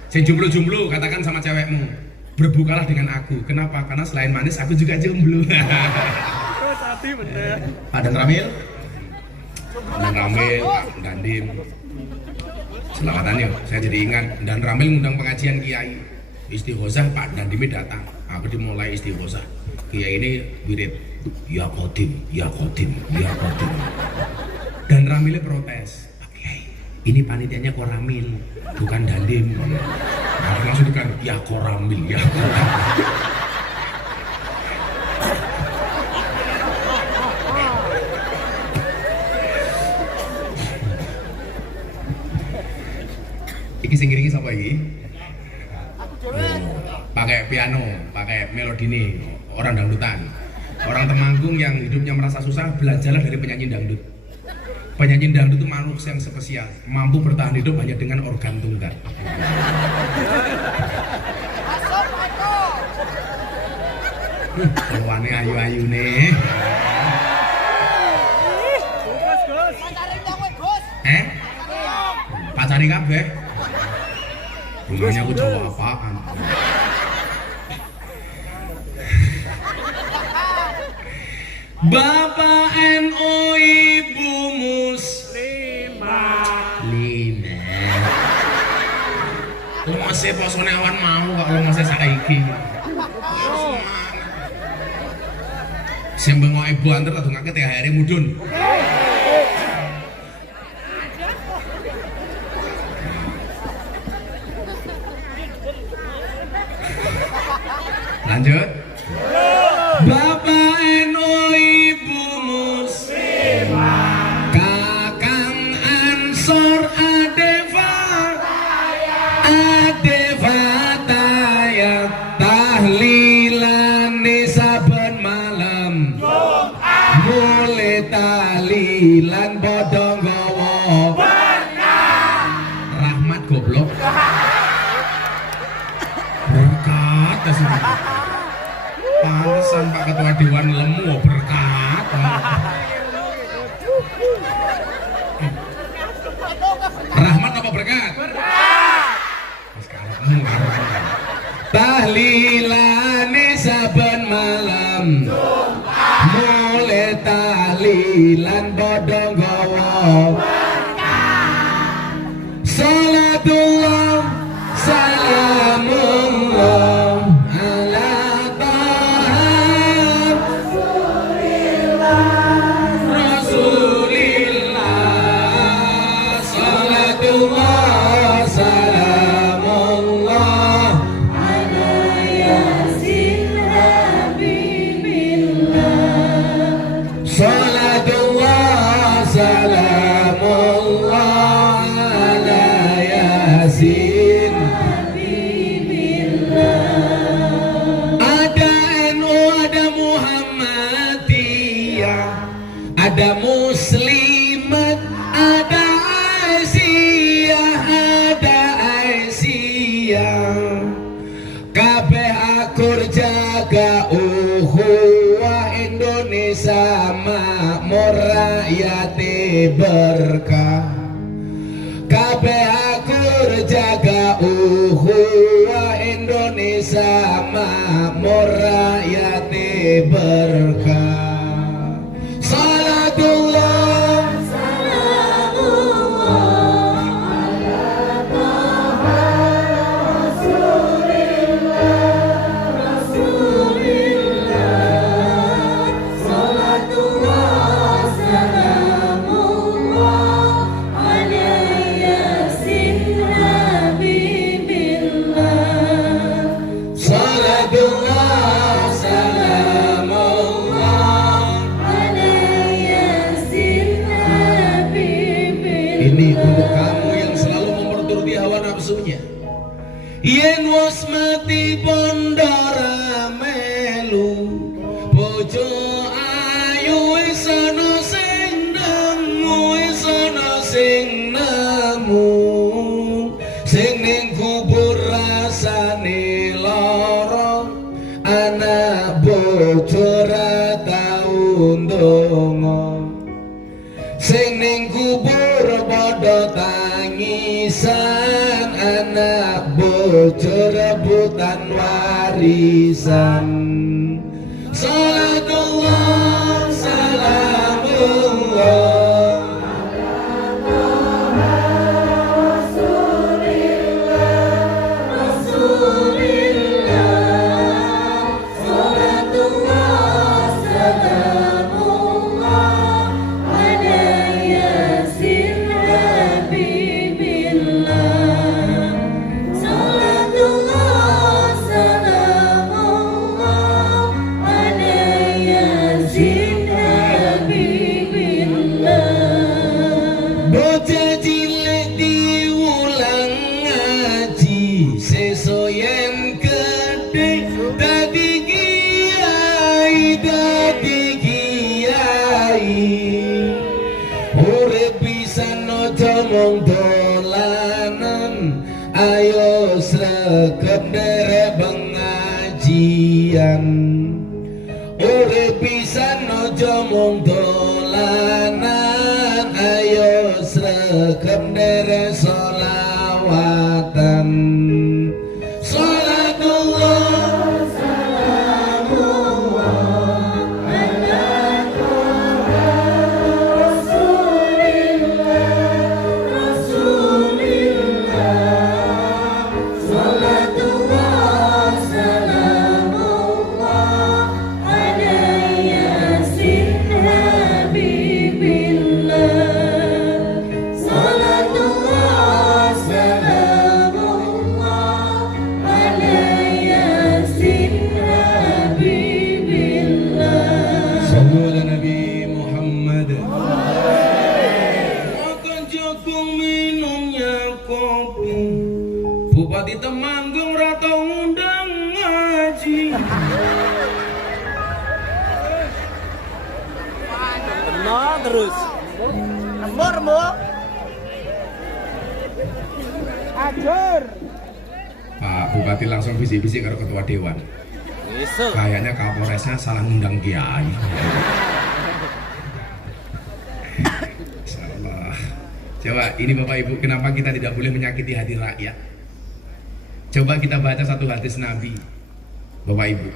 Sing jomblo-jomblo katakan sama cewekmu, berbukalah dengan aku. Kenapa? Karena selain manis aku juga jomblo. Pak Dan Ramil, Pak Dandim. Selamatan yuk, saya jadi ingat Dan Ramil ngundang pengajian Kiai Istighosah, Pak Dandim datang. Aku dimulai Istighosah. Kiai ini wirid, ya Qadim. Dan Ramilnya protes, Pak Kiai, ini panitianya Koramil, bukan Dandim. Nah, langsung dikan, ya Koramil. Iki sing ngiringi sapa iki? Pakai piano, pakai melodi nih, orang dangdutan. Orang Temanggung yang hidupnya merasa susah, belajarlah dari penyanyi dangdut. Penyanyi dangdut itu makhluk yang spesial, mampu bertahan hidup hanya dengan organ tunggal. Keluarnya ayu-ayu nih. Pacari kabeh. Bunganya aku jawab apaan? Bapak NU Ibu Muslimah. Lu masih posone awan mau kalau masih saiki. Sing bengok ibu antar atau ngake THR mudun. Lanjut. Bapak NU Ibu Muslimah, Kakang Ansor Adeva Tayat tahlilan saben malam, mulai tahlilan bodong gowo Rahmat goblok berkat pantesan Pak Ketua Dewan lemu berkat. Rahmat apa berkat? Tahlilane saben malam, mulai tahlilan bodong gowo salatullah salamullah ala Rasulillah, salatullah salamullah ala yasin habibillah, salatullah salamullah ala yasin habibillah. Ada NU, ada Muhammadiyah, ada Muslimat, ada Aisyah, kabeh akur jaga ukhuwah Indonesia makmur rakyate berkah. Kabeh akur jaga ukhuwah Indonesia makmur rakyate berkah. Salatullah yen wis mati pondora melu bojo ayu wis ana sing nemu wis ana sing nemu sing ning kubur rasane lara anak bojo ra tau ndonga sing ning kubur padha tangisan anak bojo rebutan warisan salatullah salamullah bocah cilik diulang ngaji seso yen gedhe dadi kiai urip pisan aja mung dolanan ayo sregep nderek pengajian urip pisan aja mung dolanan ayo sregep nderek sholawatan salatullah salamullah ala rasulillah salatullah salamullah ala yasin habibillah salatullah salamullah ala yasin habibillah sallu ala nabi Muhammad makan jagung minumnya kopi Bupati Temanggung rata undang ngaji Tenang terus. Lembur, Mo. Ajur. Pak Bupati langsung bisik-bisik karo ketua dewan Besok. kayaknya Kapolresnya salah ngundang kiai. Insyaallah. Coba ini Bapak Ibu, kenapa kita tidak boleh menyakiti hati rakyat? Coba kita baca satu hadis Nabi, Bapak Ibu.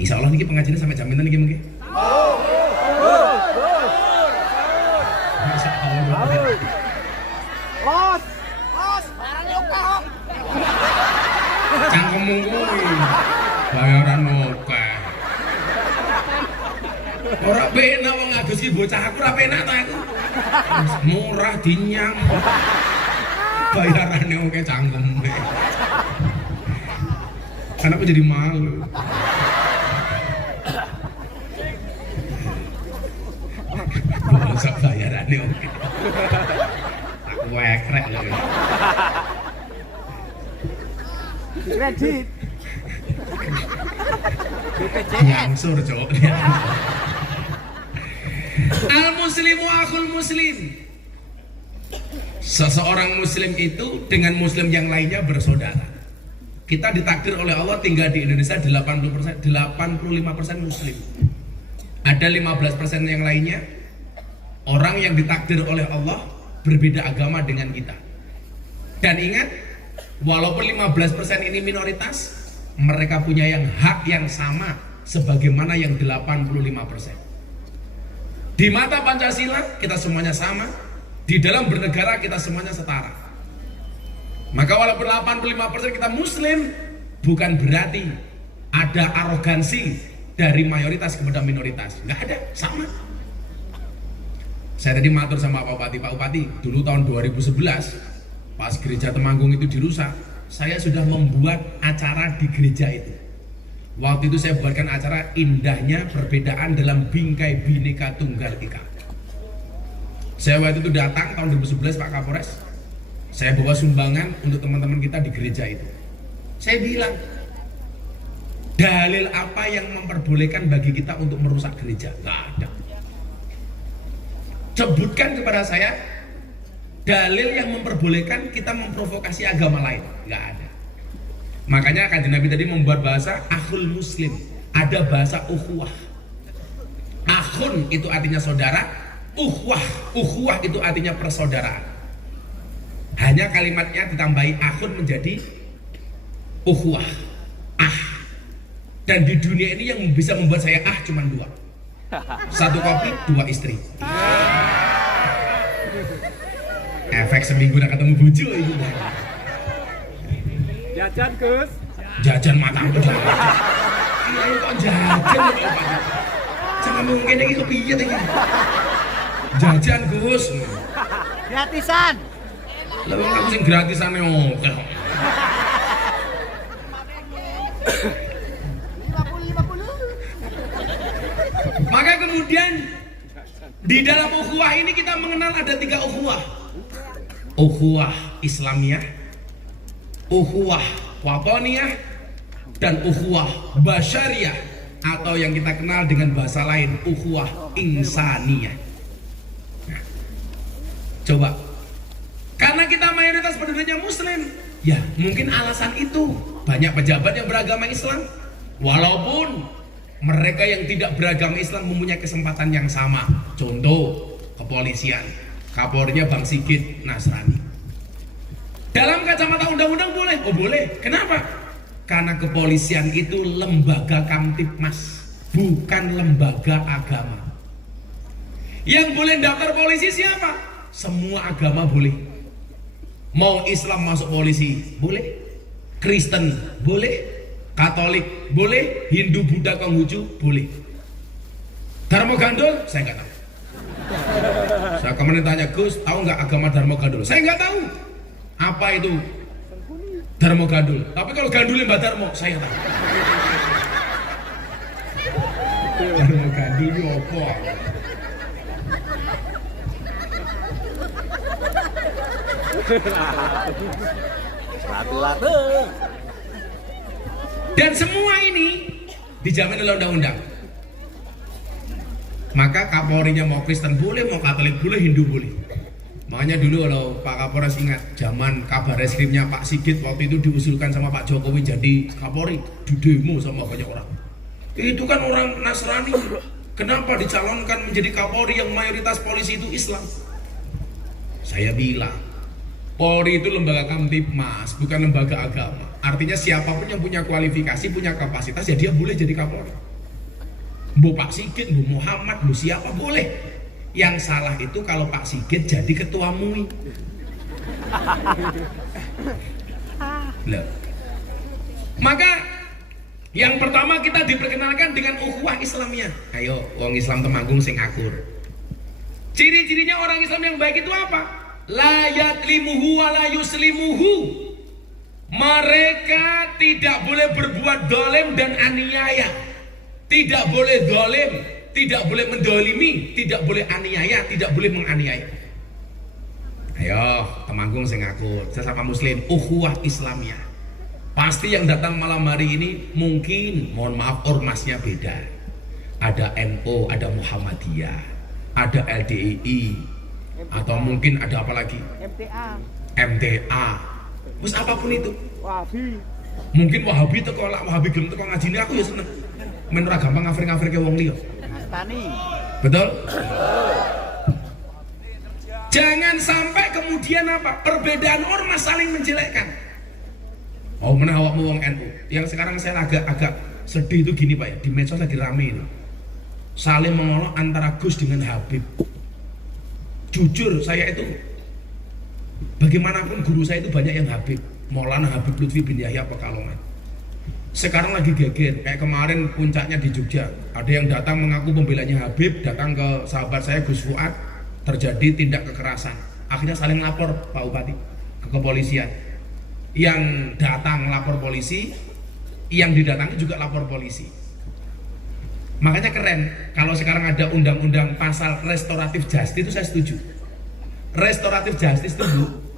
Insya Allah ini pengajiannya sampai jam pinten niki mungkin. Masya Allah. Los. Los. Barangnya oke kok. Cangkemmu kuwi bayaran oke. Ora penak wong Agus ki bocah aku ora penak to aku. Murah dinyang. Bayarane oke cangkeme. Kan aku jadi malu. Masa bayarannya oke. Aku wekrek lho. Kredit. Nyangsur cok. Al muslimu akhul muslim. Seseorang muslim itu dengan muslim yang lainnya bersaudara. Kita ditakdir oleh Allah tinggal di Indonesia 85% muslim. Ada 15% yang lainnya orang yang ditakdir oleh Allah berbeda agama dengan kita. Dan ingat, walaupun 15% ini minoritas, mereka punya yang hak yang sama sebagaimana yang 85%. Di mata Pancasila kita semuanya sama, di dalam bernegara kita semuanya setara. Maka walaupun 85% kita muslim, bukan berarti ada arogansi dari mayoritas kepada minoritas. Nggak ada, sama. Saya tadi matur sama Pak Bupati, dulu tahun 2011 pas gereja Temanggung itu dirusak, saya sudah membuat acara di gereja itu. Waktu itu saya buatkan acara indahnya perbedaan dalam bingkai Bhinneka Tunggal Ika. Saya waktu itu datang tahun 2011 Pak Kapolres, Saya bawa sumbangan untuk teman-teman kita di gereja itu. Saya bilang, dalil apa yang memperbolehkan bagi kita untuk merusak gereja? Nggak ada. Sebutkan kepada saya dalil yang memperbolehkan kita memprovokasi agama lain. Nggak ada. Makanya Kanjeng Nabi tadi membuat bahasa akhul muslim. Ada bahasa ukhuwah. Akhun itu artinya saudara, ukhuwah itu artinya persaudaraan. Hanya kalimatnya ditambahi akhun menjadi ukhuwah. Dan di dunia ini yang bisa membuat saya cuma 2. 1 kopi, 2 istri. Efek seminggu udah ketemu bojo itu. Jajan Gus. Jajan matamu jajan. Iya kok jajan kok Pak. Jangan mungkin iki kepiye iki. Jajan Gus. Gratisan. Lah wong aku sing gratisane oke. 50. Maka kemudian di dalam ukhuwah ini kita mengenal ada 3 ukhuwah. Ukhuwah Islamiyah, ukhuwah watoniyah, dan ukhuwah basyariyah, atau yang kita kenal dengan bahasa lain ukhuwah insaniyah. Nah, coba, karena kita mayoritas penduduknya muslim, ya mungkin alasan itu banyak pejabat yang beragama Islam, walaupun mereka yang tidak beragama Islam mempunyai kesempatan yang sama. Contoh, kepolisian, Kapolrinya Bang Sigit Nasrani. Dalam kacamata undang-undang boleh? Oh boleh. Kenapa? Karena kepolisian itu lembaga kamtipmas, bukan lembaga agama. Yang boleh daftar polisi siapa? Semua agama boleh. Mau Islam masuk polisi boleh, Kristen boleh, Katolik boleh, Hindu, Buddha, Konghucu boleh. Dharma Gandul saya nggak tahu. Saya kemarin tanya, Gus, tahu nggak agama Dharma Gandul? Saya nggak tahu apa itu Dharma Gandul. Tapi kalau Gandulnya Mbak Darmo, saya tahu. Dharma Gandul itu apa? Dan semua ini dijamin oleh undang-undang. Maka Kapolrinya mau Kristen boleh, mau Katolik boleh, Hindu boleh. Makanya dulu kalau Pak Kapolres ingat zaman kabar reskrimnya Pak Sigit waktu itu diusulkan sama Pak Jokowi jadi Kapolri, di demo sama banyak orang. Itu kan orang Nasrani. Kenapa dicalonkan menjadi Kapolri yang mayoritas polisi itu Islam? Saya bilang, Polri itu lembaga kamtipmas, bukan lembaga agama. Artinya siapapun yang punya kualifikasi, punya kapasitas, ya dia boleh jadi Kapolri. Bu Pak Sigit, Bu Muhammad, Bu siapa boleh. Yang salah itu kalau Pak Sigit jadi ketua MUI. Loh. Maka yang pertama kita diperkenalkan dengan ukhuwah Islamiyah. Ayo, wong Islam Temanggung sing akur. Ciri-cirinya orang Islam yang baik itu apa? La yaklimuhu wa la yuslimuhu. Mereka tidak boleh berbuat dolim dan aniaya. Tidak boleh dolim, tidak boleh mendolimi, tidak boleh aniaya, tidak boleh menganiaya. Ayo, Temanggung sing akur, sesama muslim, ukhuwah Islamiyah. Pasti yang datang malam hari ini mungkin, mohon maaf, ormasnya beda. Ada NU, ada Muhammadiyah, ada LDII, atau mungkin ada apa lagi? MTA. Terus apapun itu. Wahabi. Mungkin Wahabi teko lak Wahabi gelem teko ngajine aku ya seneng. Men ora gampang ngafir-ngafirke wong liya. Tani. Betul? Jangan sampai kemudian apa? Perbedaan ormas saling menjelekkan. Oh, mana awakmu wong NU. Yang sekarang saya agak sedih itu gini Pak ya, di medsos lagi rame itu. Saling mengolok antara Gus dengan Habib. Jujur saya itu bagaimanapun guru saya itu banyak yang Habib. Maulana Habib Lutfi bin Yahya Pekalongan. Sekarang lagi geger, kayak kemarin puncaknya di Jogja. Ada yang datang mengaku pembelanya Habib, datang ke sahabat saya Gus Fuad, terjadi tindak kekerasan. Akhirnya saling lapor Pak Bupati ke kepolisian. Yang datang lapor polisi, yang didatangi juga lapor polisi. Makanya keren kalau sekarang ada undang-undang pasal restoratif justice itu saya setuju. Restoratif justice itu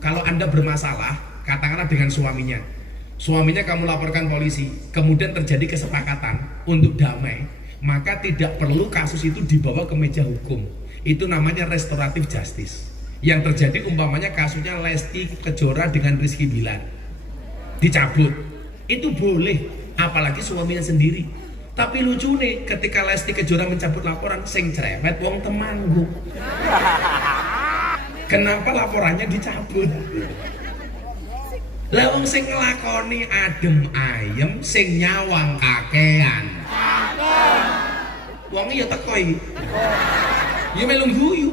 kalau Anda bermasalah, katakanlah dengan suaminya. Suaminya kamu laporkan polisi, kemudian terjadi kesepakatan untuk damai, maka tidak perlu kasus itu dibawa ke meja hukum. Itu namanya restoratif justice. Yang terjadi umpamanya kasusnya Lesti Kejora dengan Rizky Bilar, dicabut, itu boleh, apalagi suaminya sendiri. Tapi lucu nih, ketika Lesti Kejora mencabut laporan, sing cerewet wong Temanggung. Kenapa laporannya dicabut? Lah wong sing nglakoni adem ayem, sing nyawang kakean. Wong ya teko iki. Ya melu guyu.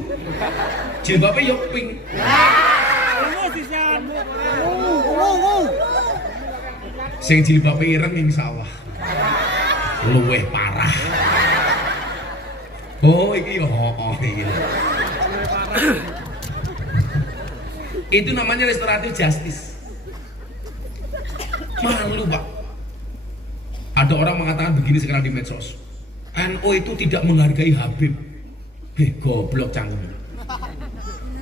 Jilbabe yo pink. Sing jilbabe ireng insyaallah luweh parah. Oh iki yo iki. Itu namanya restoratif justice. Malu Pak. Ada orang mengatakan begini sekarang di medsos, NU itu tidak menghargai Habib. Goblok cangkem.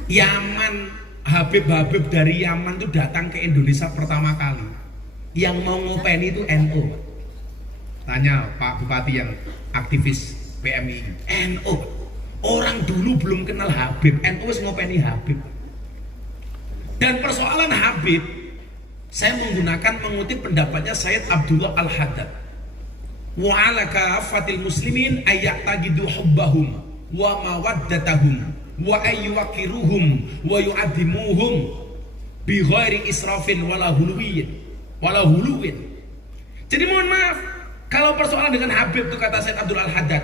Yaman, Habib dari Yaman itu datang ke Indonesia pertama kali. Yang mau ngopeni itu NU. Tanya Pak Bupati yang aktivis PMI, NU. Orang dulu belum kenal Habib, NU wis ngopeni Habib. Dan persoalan Habib, saya mengutip pendapatnya Sayyid Abdullah Al-Haddad. Wa ala kafatil muslimin ayyatagidu hubbahum wa mawaddatahum wa ayyuwakiruhum wa yu'adimuhum bi ghairi israfin wala huluwin. Jadi mohon maaf, kalau persoalan dengan Habib itu kata Sayyid Abdullah Al-Haddad,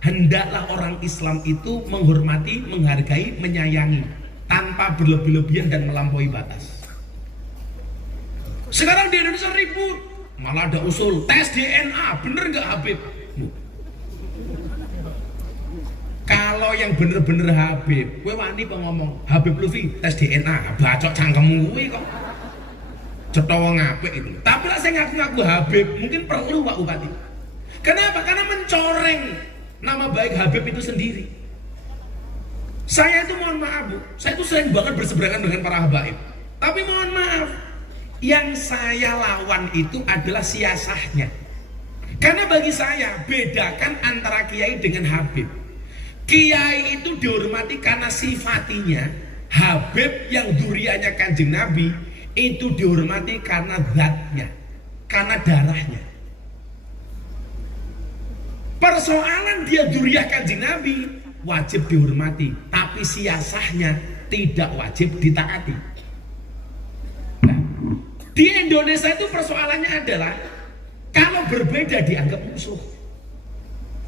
hendaklah orang Islam itu menghormati, menghargai, menyayangi tanpa berlebih-lebihan dan melampaui batas. Sekarang di Indonesia ribut, malah ada usul tes DNA, bener nggak Habib? Kalau yang bener-bener Habib, gue wani ngomong Habib Lufi tes DNA, bacok cangkemmu gue kok cetowo ngapik itu. Tapi lah saya ngaku-ngaku Habib, mungkin perlu Pak Bupati. Kenapa? Karena mencoreng nama baik Habib itu sendiri. Saya itu mohon maaf Bu, saya itu sering banget berseberangan dengan para habaib. Tapi mohon maaf, yang saya lawan itu adalah siasahnya. Karena bagi saya, bedakan antara kiai dengan Habib. Kiai itu dihormati karena sifatinya. Habib yang duriannya Kanjeng Nabi itu dihormati karena zatnya, karena darahnya. Persoalan dia duriah Kanjeng Nabi wajib dihormati, tapi siasahnya tidak wajib ditaati. Nah, di Indonesia itu persoalannya adalah kalau berbeda dianggap musuh.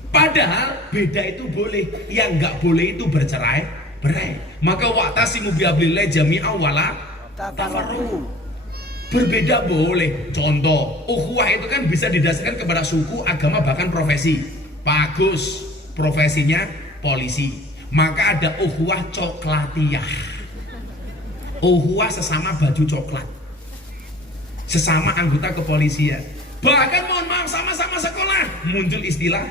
Padahal beda itu boleh, yang nggak boleh itu bercerai-berai. Maka wa'tasimu bihablillah jami'an wala tafarraqu. Berbeda boleh. Contoh, ukhuwah itu kan bisa didasarkan kepada suku, agama, bahkan profesi. Pak Agus profesinya polisi, maka ada ukhuwah coklatiyah. Ukhuwah sesama baju coklat, sesama anggota kepolisian. Bahkan mohon maaf sama-sama sekolah muncul istilah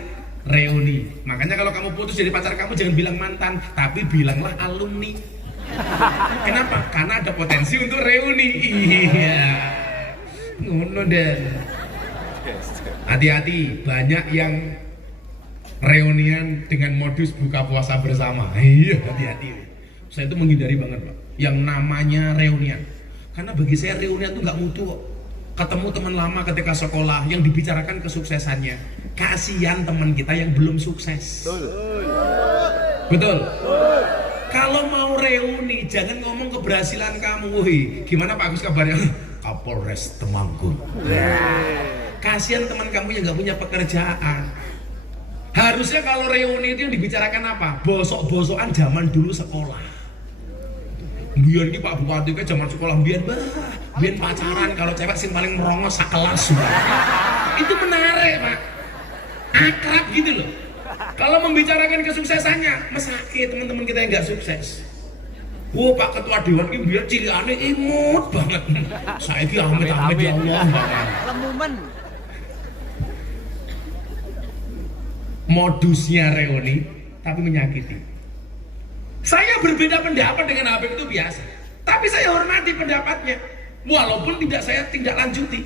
reuni. Makanya kalau kamu putus jadi pacar kamu jangan bilang mantan, tapi bilanglah alumni. Kenapa? Karena ada potensi untuk reuni. Iya, ngono deh. Hati-hati, banyak yang reunian dengan modus buka puasa bersama. Iya, hati-hati. Saya itu menghindari banget Pak yang namanya reunian. Karena bagi saya reunian itu nggak mutu kok. Ketemu teman lama ketika sekolah yang dibicarakan kesuksesannya. Kasihan teman kita yang belum sukses. Betul. Kalau mau reuni jangan ngomong keberhasilan kamu. Wih, gimana Pak Agus kabarnya? Kapolres Temanggung. Kasihan teman kamu yang nggak punya pekerjaan. Harusnya kalau reuni itu yang dibicarakan apa? Bosok-bosokan zaman dulu sekolah. Biar ini Pak Bupati ke zaman sekolah biar pacaran, kalau cewek sing paling merongos sakelas. Itu menarik Pak, akrab gitu loh. Kalau membicarakan kesuksesannya, mesake teman-teman kita yang nggak sukses. Pak Ketua Dewan ini biar ciliane imut banget. Saya ini amit-amit ya Allah. Lemumen. Modusnya reuni tapi menyakiti. Saya berbeda pendapat dengan Habib itu biasa. Tapi saya hormati pendapatnya, walaupun saya tidak lanjuti.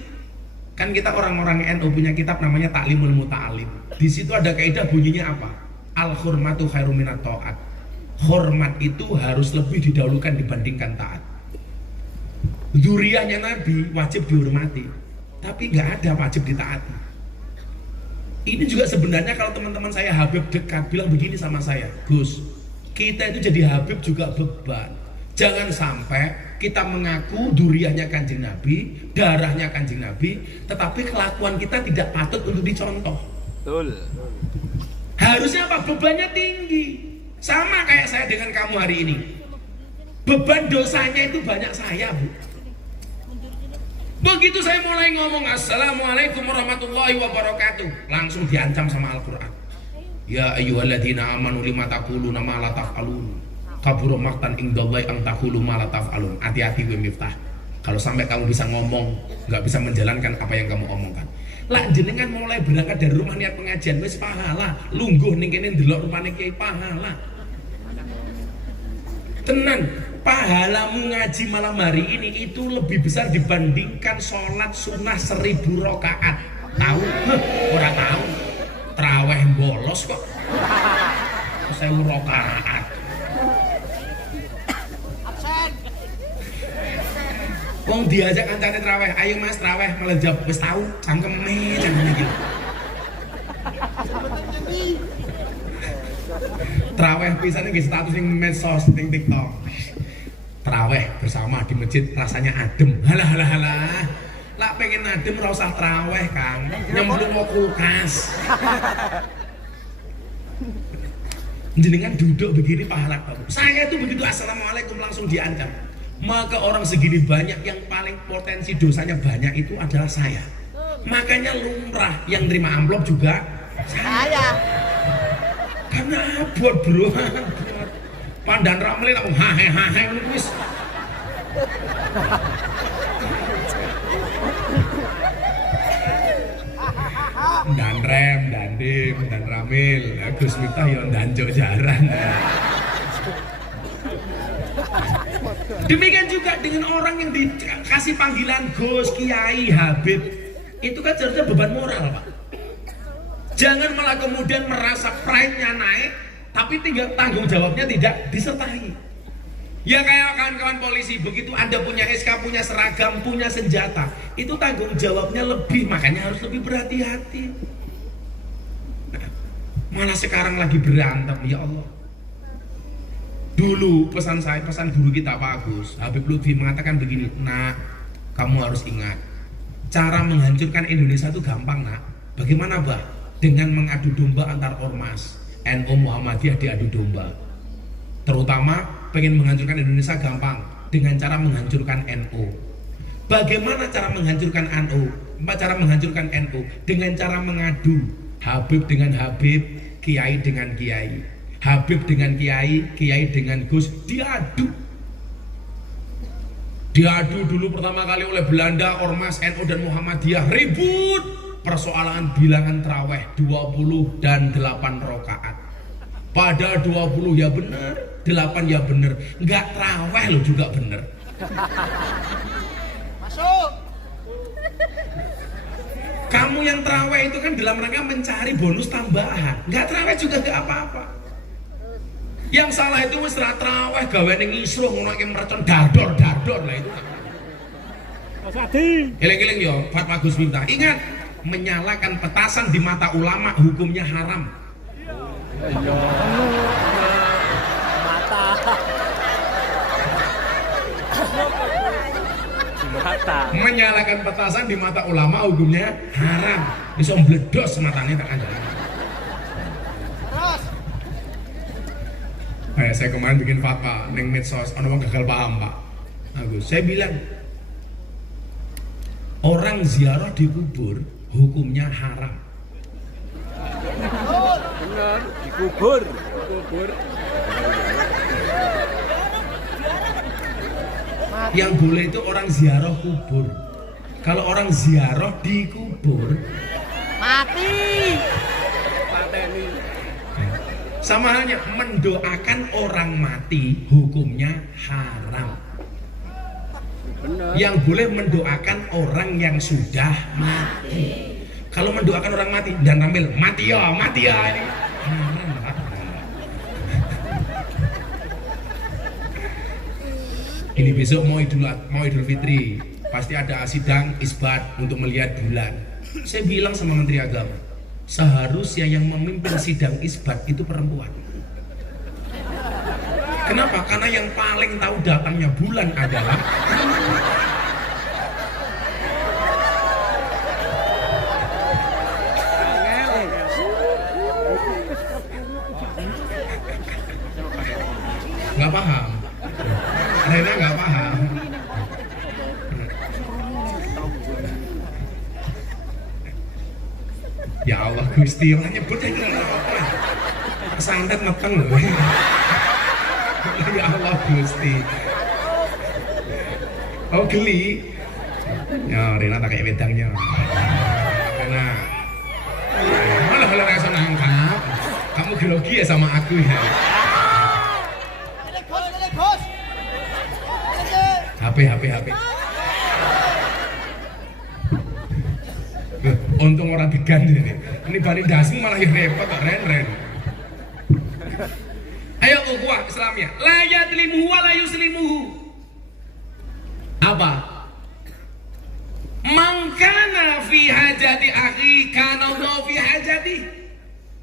Kan kita orang-orang NU punya kitab namanya Ta'limul Muta'alim. Di situ ada kaidah bunyinya apa? Al hurmatu khairum minat ta'at. Hormat itu harus lebih didahulukan dibandingkan taat. Dzurriyyahnya Nabi wajib dihormati, tapi nggak ada wajib ditaati. Ini juga sebenarnya kalau teman-teman saya Habib dekat bilang begini sama saya, Gus, kita itu jadi Habib juga beban. Jangan sampai kita mengaku dzurriyyahnya Kanjeng Nabi, darahnya Kanjeng Nabi, tetapi kelakuan kita tidak patut untuk dicontoh. Betul. Harusnya apa? Bebannya tinggi. Sama kayak saya dengan kamu hari ini. Beban dosanya itu banyak saya, Bu. Begitu saya mulai ngomong Assalamualaikum warahmatullahi wabarakatuh, langsung diancam sama Al-Quran. Ya ayyuhalladzina amanu lima taquluna ma la taf'alun. Kabura maqtan indallahi an taqulu ma la taf'alun. Hati-hati we Miftah. Kalau sampai kamu bisa ngomong, nggak bisa menjalankan apa yang kamu omongkan. Lah jenengan mulai berangkat dari rumah niat pengajian wis pahala. Lungguh ning kene ndelok rumane kiai pahala. Tenan, pahalamu ngaji malam hari ini itu lebih besar dibandingkan sholat sunnah 1000 rakaat. Tahu? Ora tahu. Traweh bolos kok. 1000 rakaat. Wong diajak kancane traweh, ayo Mas traweh, malah jawab wis tahu, cangkeme gitu. Traweh pisan nggih status ning medsos ning TikTok. Traweh bersama di masjid rasanya adem. Halah. Lah pengen adem ora usah traweh, Kang. Nyemplung mau kulkas. Jenengan duduk begini pahala kamu. Saya itu begitu assalamualaikum langsung diancam. Maka orang segini banyak yang paling potensi dosanya banyak itu adalah saya. Makanya lumrah yang terima amplop juga saya. Karena abot bro. Pandan ramle tak hahe wis. Dan rem, dan dim, dan ramil. Gus Miftah yo ndanjuk jaran. Demikian juga dengan orang yang dikasih panggilan Gus, Kiai, Habib. Itu kan seharusnya beban moral, Pak. Jangan malah kemudian merasa pride-nya naik, tapi tanggung jawabnya tidak disertai. Ya kayak kawan-kawan polisi, begitu Anda punya SK, punya seragam, punya senjata, itu tanggung jawabnya lebih, makanya harus lebih berhati-hati. Nah, malah sekarang lagi berantem, ya Allah. Dulu pesan guru kita Pak Agus, Habib Lutfi mengatakan begini, nak, kamu harus ingat, cara menghancurkan Indonesia itu gampang, nak. Bagaimana, Bah? Dengan mengadu domba antar ormas. NU Muhammadiyah diadu domba. Terutama pengen menghancurkan Indonesia gampang, dengan cara menghancurkan NU. Bagaimana cara menghancurkan NU? Cara menghancurkan NU dengan cara mengadu. Habib dengan Habib, Kiai dengan Kiai. Habib dengan Kiai, Kiai dengan Gus, diadu. Diadu dulu pertama kali oleh Belanda, Ormas, NU dan Muhammadiyah, ribut persoalan bilangan traweh 20 dan 8 rakaat. Pada 20 ya benar, 8 ya benar, enggak traweh lo juga benar. Masuk. Kamu yang traweh itu kan dalam rangka mencari bonus tambahan, enggak traweh juga enggak apa-apa. Yang salah itu wis traweh gawe ning isruh ngono iki mercon dador lah itu. Mas Adi. Eling-eling yo Fatwa Gus Miftah. Ingat, menyalakan petasan di mata ulama hukumnya haram. Mata. Menyalakan petasan di mata ulama hukumnya haram. Iso mbledos matane tak kandhane. Terus. Saya kemarin bikin fatwa neng medsos, orang orang gagal paham Pak Agus. Saya bilang orang ziarah di kubur hukumnya haram. Benar, dikubur. Yang boleh itu orang ziarah kubur. Kalau orang ziarah di kubur Mati. sama halnya mendoakan orang mati hukumnya haram. Yang boleh mendoakan orang yang sudah mati. Kalau mendoakan orang mati dan tampil mati ya ini. Ini besok mau Idul Fitri, pasti ada sidang isbat untuk melihat bulan. Saya bilang sama Menteri Agama, seharusnya yang memimpin sidang isbat itu perempuan. Kenapa? Karena yang paling tahu datangnya bulan adalah nggak paham. Rena nggak paham. Ya Allah Gusti, orang nyebutnya apa? Santet meteng loh. Ya Allah Gusti. Oh geli. Ya Rena tak kayak wedangnya. Rena. Malah rasa nangkap. Kamu grogi ya sama aku ya. HP. Untung orang diganti ini. Ini balik dasmu malah yang repot kok Ren. Ayo ukhuwah Islamiyah. La yadlimuhu wa la yuslimuhu. Apa? Man kana fi hajati akhi kana Allah fi hajati.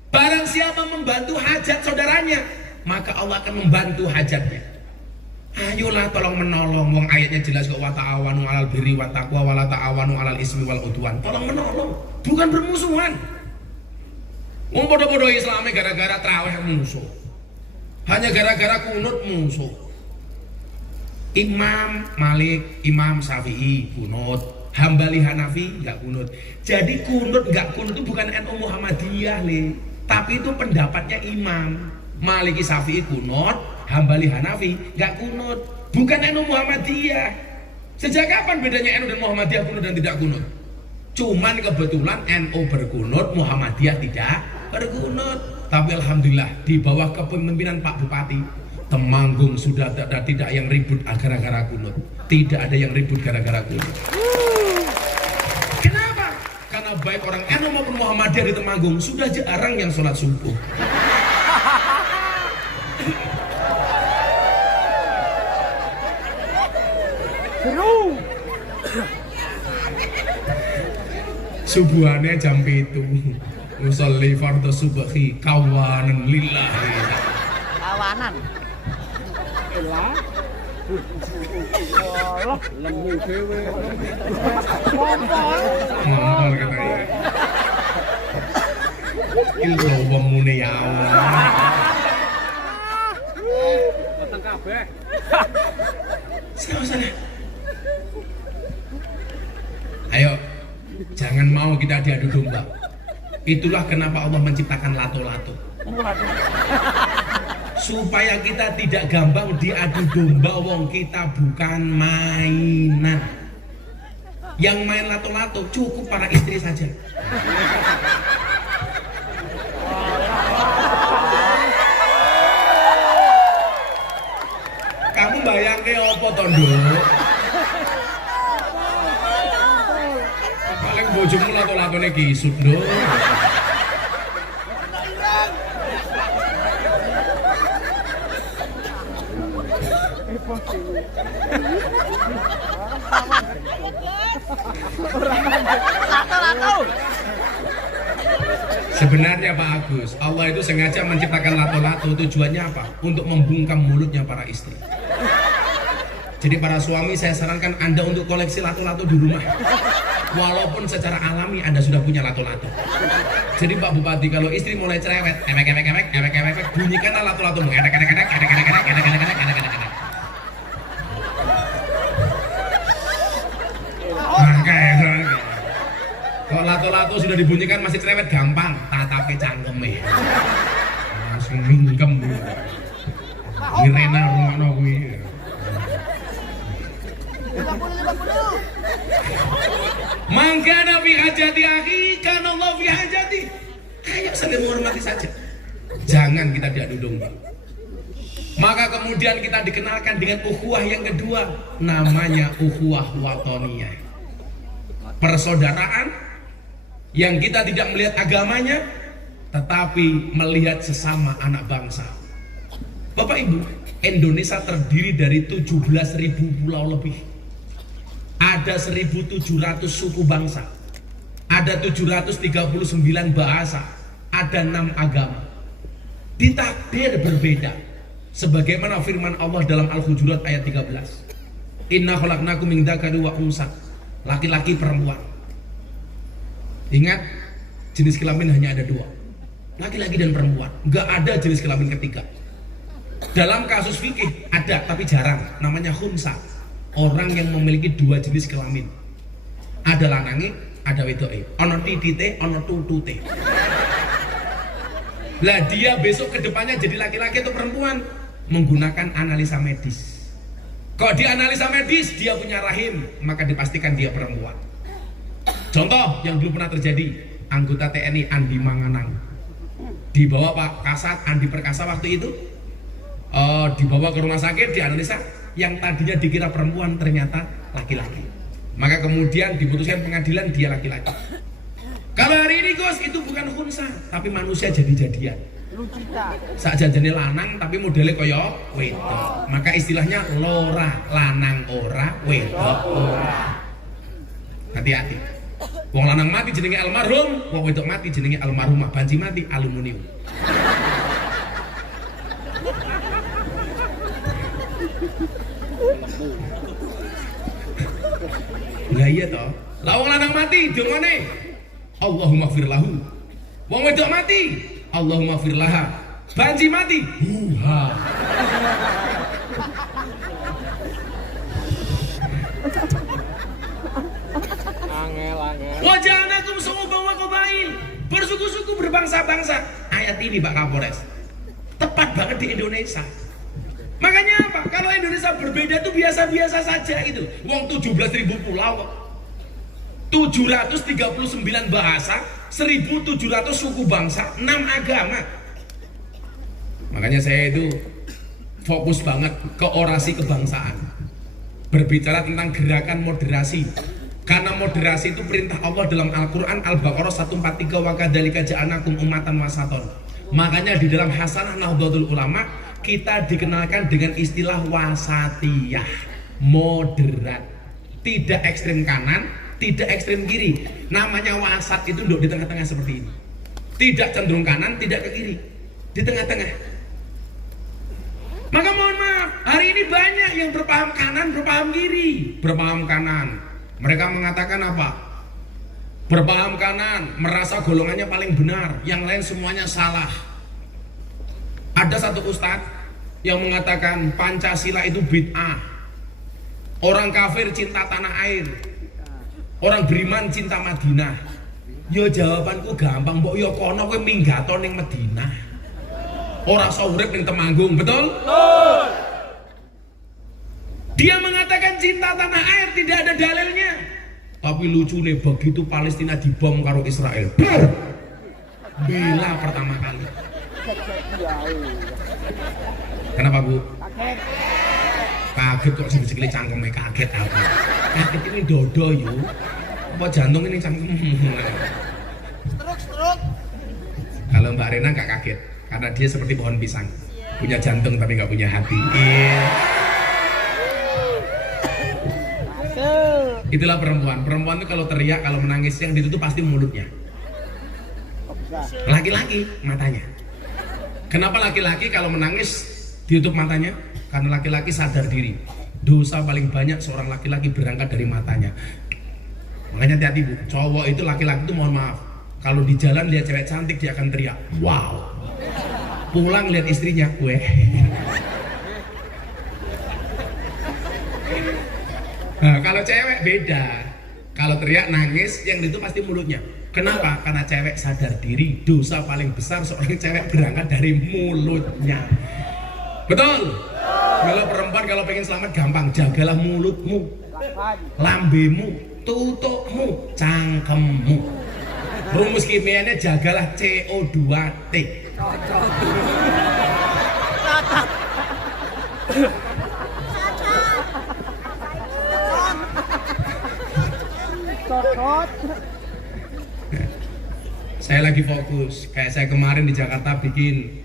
Barang siapa membantu hajat saudaranya, maka Allah akan membantu hajatnya. Ayolah tolong menolong, wong ayatnya jelas kok wa ta'awanu 'alal birri wat taqwa wa la ta'awanu 'alal ismi wal udwan. Tolong menolong, bukan bermusuhan. Wong podo-podo Islame gara-gara tarawih musuh. Hanya gara-gara kunut musuh. Imam Malik, Imam Syafi'i kunut, Hambali Hanafi enggak kunut. Jadi kunut enggak kunut itu bukan NU Muhammadiyah, tapi itu pendapatnya Imam. Maliki Syafi'i kunut, Hambali Hanafi nggak kunut, bukan NU Muhammadiyah. Sejak kapan bedanya NU dan Muhammadiyah kunut dan tidak kunut? Cuman kebetulan NU berkunut, Muhammadiyah tidak berkunut. Tapi alhamdulillah di bawah kepemimpinan Pak Bupati Temanggung sudah tidak yang ribut gara-gara kunut. Tidak ada yang ribut gara-gara kunut. Kenapa? Karena baik orang NU maupun Muhammadiyah di Temanggung sudah jarang yang sholat subuh. Subuhannya jam 7 usolli fardhu subhi kawanan lillahi. Kawanan. Elah. Allah, lemu dhewe. Ngompol katanya. Iki lho wong mune ya Allah. Datang kabeh. Sana. Ayo, jangan mau kita diadu domba. Itulah kenapa Allah menciptakan lato-lato. Supaya kita tidak gampang diadu domba, wong kita bukan mainan. Yang main lato-lato cukup para istri saja. Kamu bayangke apa tondo? Paling bojomu lato-latone kisut lho. Sebenarnya Pak Agus, Allah itu sengaja menciptakan lato-lato, tujuannya apa? Untuk membungkam mulutnya para istri. Jadi para suami saya sarankan Anda untuk koleksi lato-lato di rumah. Walaupun secara alami Anda sudah punya lato-lato. Jadi Pak Bupati, kalau istri mulai cerewet, emek, bunyikanlah lato-latomu. Kalau lato-lato sudah dibunyikan masih cerewet gampang, tatape cangkeme. Langsung mingkem. Irena rumono kuwi. Mangga nabi hajati akhi kana Allah fi hajati. Ayo saling menghormati saja. Jangan kita diadu domba. Maka kemudian kita dikenalkan dengan ukhuwah yang kedua, namanya ukhuwah watoniyah. Persaudaraan yang kita tidak melihat agamanya, tetapi melihat sesama anak bangsa. Bapak Ibu, Indonesia terdiri dari 17.000 pulau lebih. Ada 1.700 suku bangsa. Ada 739 bahasa. Ada 6 agama. Ditakdir berbeda. Sebagaimana firman Allah dalam Al-Hujurat ayat 13. Inna khalaqnakum min dzakari wa unsa. Laki-laki perempuan. Ingat, jenis kelamin hanya ada 2. Laki-laki dan perempuan. Enggak ada jenis kelamin ketiga. Dalam kasus fikih ada tapi jarang, namanya khunsa. Orang yang memiliki 2 jenis kelamin. Ada lanange, ada wedoke. Ono titite, ono tutute. Lah dia besok kedepannya jadi laki-laki atau perempuan menggunakan analisa medis. Kalau di analisa medis dia punya rahim, maka dipastikan dia perempuan. Contoh yang dulu pernah terjadi, anggota TNI Andi Manganang dibawa Pak Kasat Andi Perkasa waktu itu, dibawa ke rumah sakit, dianalisa, yang tadinya dikira perempuan ternyata laki-laki. Maka kemudian diputuskan pengadilan dia laki-laki. Kalau hari ini Gus, itu bukan khunsa, tapi manusia jadi-jadian. Saja jenis lanang tapi modelnya koyo wedok. Maka istilahnya lora, lanang ora, wedok ora. Hati-hati. Wong lanang mati jenenge almarhum, wong wedok mati jenenge almarhumah. Banci mati aluminium. Lah iya toh. Lah wong lanang mati dongane Allahumma gfir lahu. Wong wedok mati Allahumma gfir laha. Banci mati huha. Wajahanakum su'uban wa qabail. Bersuku-suku berbangsa-bangsa. Ayat ini Pak Kapolres tepat banget di Indonesia. Makanya apa? Kalau Indonesia berbeda itu biasa-biasa saja itu. Wong 17.000 pulau, 739 bahasa, 1.700 suku bangsa, 6 agama. Makanya saya itu fokus banget ke orasi kebangsaan. Berbicara tentang gerakan moderasi. Karena moderasi itu perintah Allah dalam Al-Quran Al-Baqarah 143 wa kadzalika ja'alnakum ummatan wasaton. Makanya di dalam Hasanah Nahdlatul Ulama kita dikenalkan dengan istilah wasatiyah, moderat, tidak ekstrem kanan, tidak ekstrem kiri. Namanya wasat itu duduk di tengah-tengah seperti ini, tidak cenderung kanan, tidak ke kiri, di tengah-tengah. Maka mohon maaf, hari ini banyak yang berpaham kanan, berpaham kiri. Berpaham kanan, mereka mengatakan apa? Berpaham kanan, merasa golongannya paling benar, yang lain semuanya salah. Ada satu ustadz yang mengatakan Pancasila itu bid'ah. Orang kafir cinta tanah air, orang beriman cinta Madinah. Yo jawabanku gampang, mbok yo kono kowe minggato ning Madinah. Ora iso urip ning Temanggung, betul? Betul. Dia mengatakan cinta tanah air tidak ada dalilnya. Tapi lucu nih, begitu Palestina dibom karo Israel, bela pertama kali. Kenapa Bu? Kaget. Kaget kok sikile cangkeme kaget apa? Kaget ini dodo yuk. Apa jantung ini cangkem? Stroke. Kalau Mbak Rena nggak kaget, karena dia seperti pohon pisang, punya jantung tapi nggak punya hati. Itulah perempuan. Perempuan itu kalau teriak, kalau menangis, yang ditutup pasti mulutnya. Laki-laki matanya. Kenapa laki-laki kalau menangis ditutup matanya? Karena laki-laki sadar diri. Dosa paling banyak seorang laki-laki berangkat dari matanya. Makanya hati-hati Bu. Cowok itu, laki-laki itu mohon maaf, kalau di jalan lihat cewek cantik dia akan teriak wow. Pulang lihat istrinya, weh. Nah, kalau cewek beda. Kalau teriak nangis, yang itu pasti mulutnya. Kenapa? Karena cewek sadar diri. Dosa paling besar seorang cewek berangkat dari mulutnya. Betul? Kalau perempuan kalau pengen selamat gampang, jagalah mulutmu, lambemu, tutupmu, cangkemmu. Rumus kimianya jagalah CO2T. Cocot. Saya lagi fokus, kayak saya kemarin di Jakarta bikin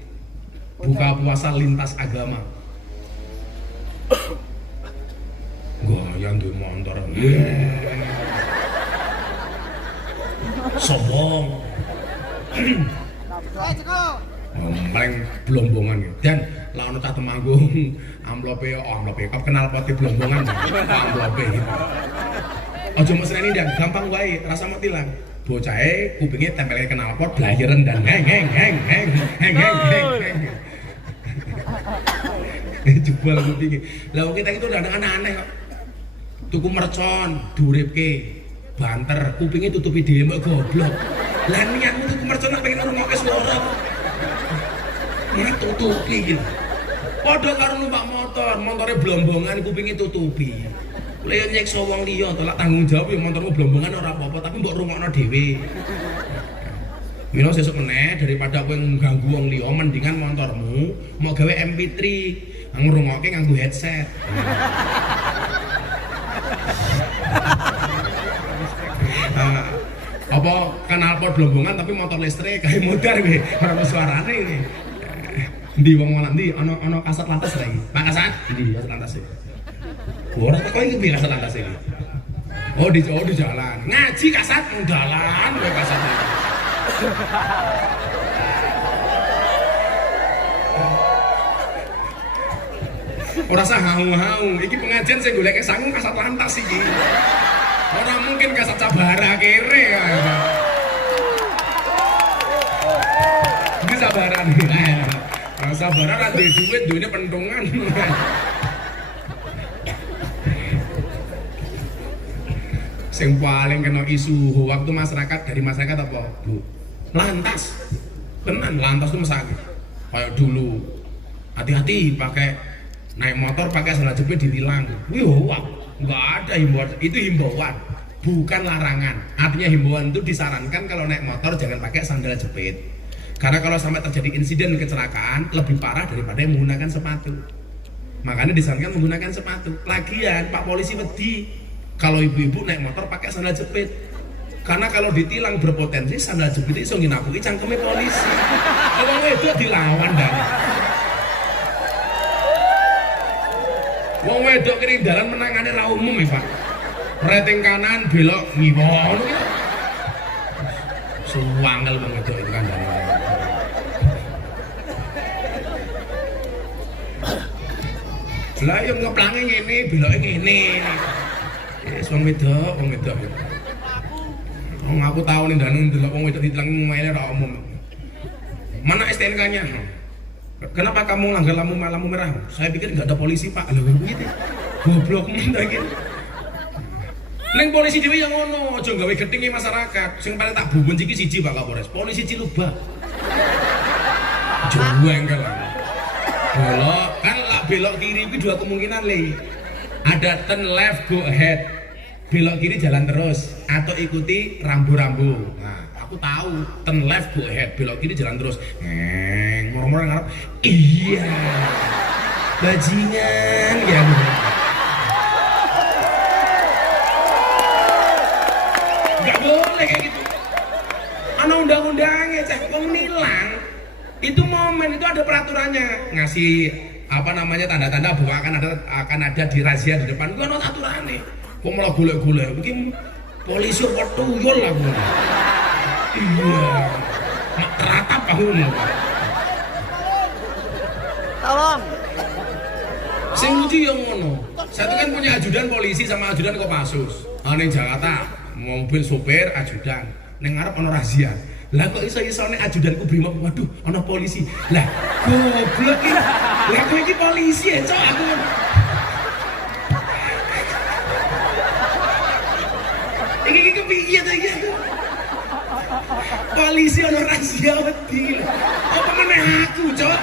buka puasa lintas agama. Gua yang di motor, sombong, paling belombongan dan lawan tak temanggung, amplope, kenal poti belombongan, amplope. Ojo mesra ini dan gampang wae, rasa mau tilang. Bocahe kupingnya tempelnya knalpot blahiren dan heng. Jebol kupingnya. Lah kita itu udah aneh-aneh kok. Tuku mercon, duripke, banter, kupingnya tutupi dhewe mbok goblok. Lah niatmu tuku mercon nek pengen ngrungokke swara. Ya tutupi gitu. Padha karo numpak motor, motornya blombongan kupingnya tutupi. Lha yo nyekso wong liya to lak tanggung jawab yo motormu blombongan ora apa-apa tapi mbok rungokno dhewe. Mila sesuk meneh daripada kowe ngganggu wong liya mendingan motormu mau gawe MP3 ngrungokke nganggo headset. Apa knalpot blombongan tapi motor listrik kayak modar kowe ora suarane iki. Ndi wong ndi ana kasat lantas lagi. Pak Kasat, ndi kasat lantas iki. Orang kok iki piye kasat lantas iki? Oh di jalan. Ngaji kasat dalan kowe kasat. Ora usah haung-haung. Iki pengajian sing goleke sangu kasat lantas iki. Ora mungkin kasat sabara kere kae. Iki sabaran. Nah, sabaran ra duwe duit, duwene pentungan. Yang paling kena isu waktu masyarakat dari masyarakat apa Bu? Lantas tenan lantas tuh mesake kayak dulu hati-hati pakai naik motor pakai sandal jepit ditilang. Wah nggak ada himbauan, itu himbauan bukan larangan. Artinya himbauan itu disarankan kalau naik motor jangan pakai sandal jepit karena kalau sampai terjadi insiden kecelakaan lebih parah daripada yang menggunakan sepatu. Makanya disarankan menggunakan sepatu. Lagian Pak Polisi wedi kalau ibu-ibu naik motor pakai sandal jepit karena kalau ditilang berpotensi sandal jepit itu nginapuki cangkeme polisi. Kalau itu dilawan dan wong wedok kiri dalan menangane ra umum ya Pak. Rating kanan belok ngiwon. Suwangel wong wedok itu kan. Lah yo ngeplange ngene beloke ngene. Wong wedok, wong wedok. Wong aku tahu nih dan ndelok wong wedok ditilang maine ora umum. Mana STNK-nya? Kenapa kamu langgar lampu merah? Saya pikir nggak ada polisi Pak. Lho gitu. Goblok men iki. Neng polisi dhewe yang ngono, aja gawe gethinge masyarakat. Sing paling tak bumbun iki siji Pak Kapolres. Polisi Ciluba. Juwengkel. Belok kan lah belok kiri itu dua kemungkinan le. Ada turn left go ahead, belok kiri jalan terus atau ikuti rambu-rambu. Nah aku tahu turn left go ahead, belok kiri jalan terus. Murmur ngarep iya bajingan ya. Gak boleh kayak gitu. Ana undang-undangnya cek wong nilang itu momen itu ada peraturannya ngasih apa namanya tanda-tanda bahwa akan ada di razia di depan. Gua ana aturane. Kok malah golek-golek. Mungkin polisi apa tuyul lah gua. Iya. Mak teratap aku. Tolong. Sing lucu yang ngono. Satu kan punya ajudan polisi sama ajudan Kopassus. Ning Jakarta mobil sopir ajudan. Ning ngarep ana razia. Lah kok iso-isone ajudanku brimob, waduh ana polisi. Lah goblok iki. Lah kowe iki polisi ya, Cok. Aku iki kepiye to iki? Polisi ana razia wedi. Apa meneh aku, Cok?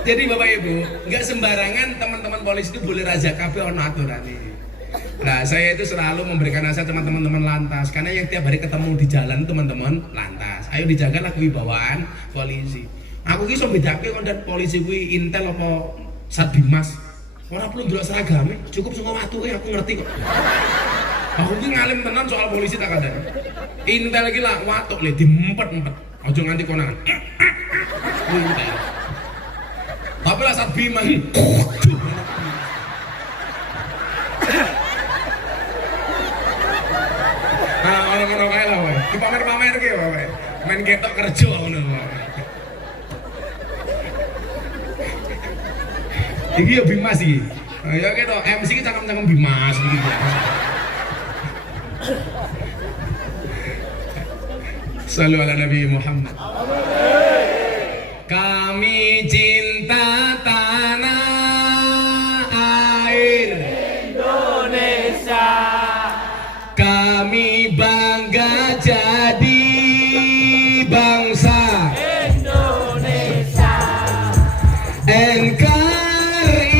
Jadi Bapak Ibu, nggak sembarangan teman-teman polisi itu boleh razia kabeh ono aturane. Nah, saya itu selalu memberikan nasihat sama teman-teman lantas, karena yang tiap hari ketemu di jalan teman-teman lantas. Ayo dijagalah kewibawaan polisi. Aku ki iso bedake konten polisi kuwi intel apa Satbimas. Ora perlu ndelok seragame, cukup sing watuke aku ngerti kok. Aku ki ngalim tenan soal polisi tak kadang. Intel iki lah watuk le diempet-empet. Aja nganti konangan. Intel. Tapi lah Satbimas. Nah, orang-orang kae lah wae. Dipamer-pamer ki wae. Main ketok kerja ngono wae. Iki ya Bimas iki. Ya gitu, MC ki cangkem-cangkem Bimas iki. Sallu ala Nabi Muhammad. Kami cinta tanah air Indonesia. Kami bangga jadi bangsa Indonesia. NKRI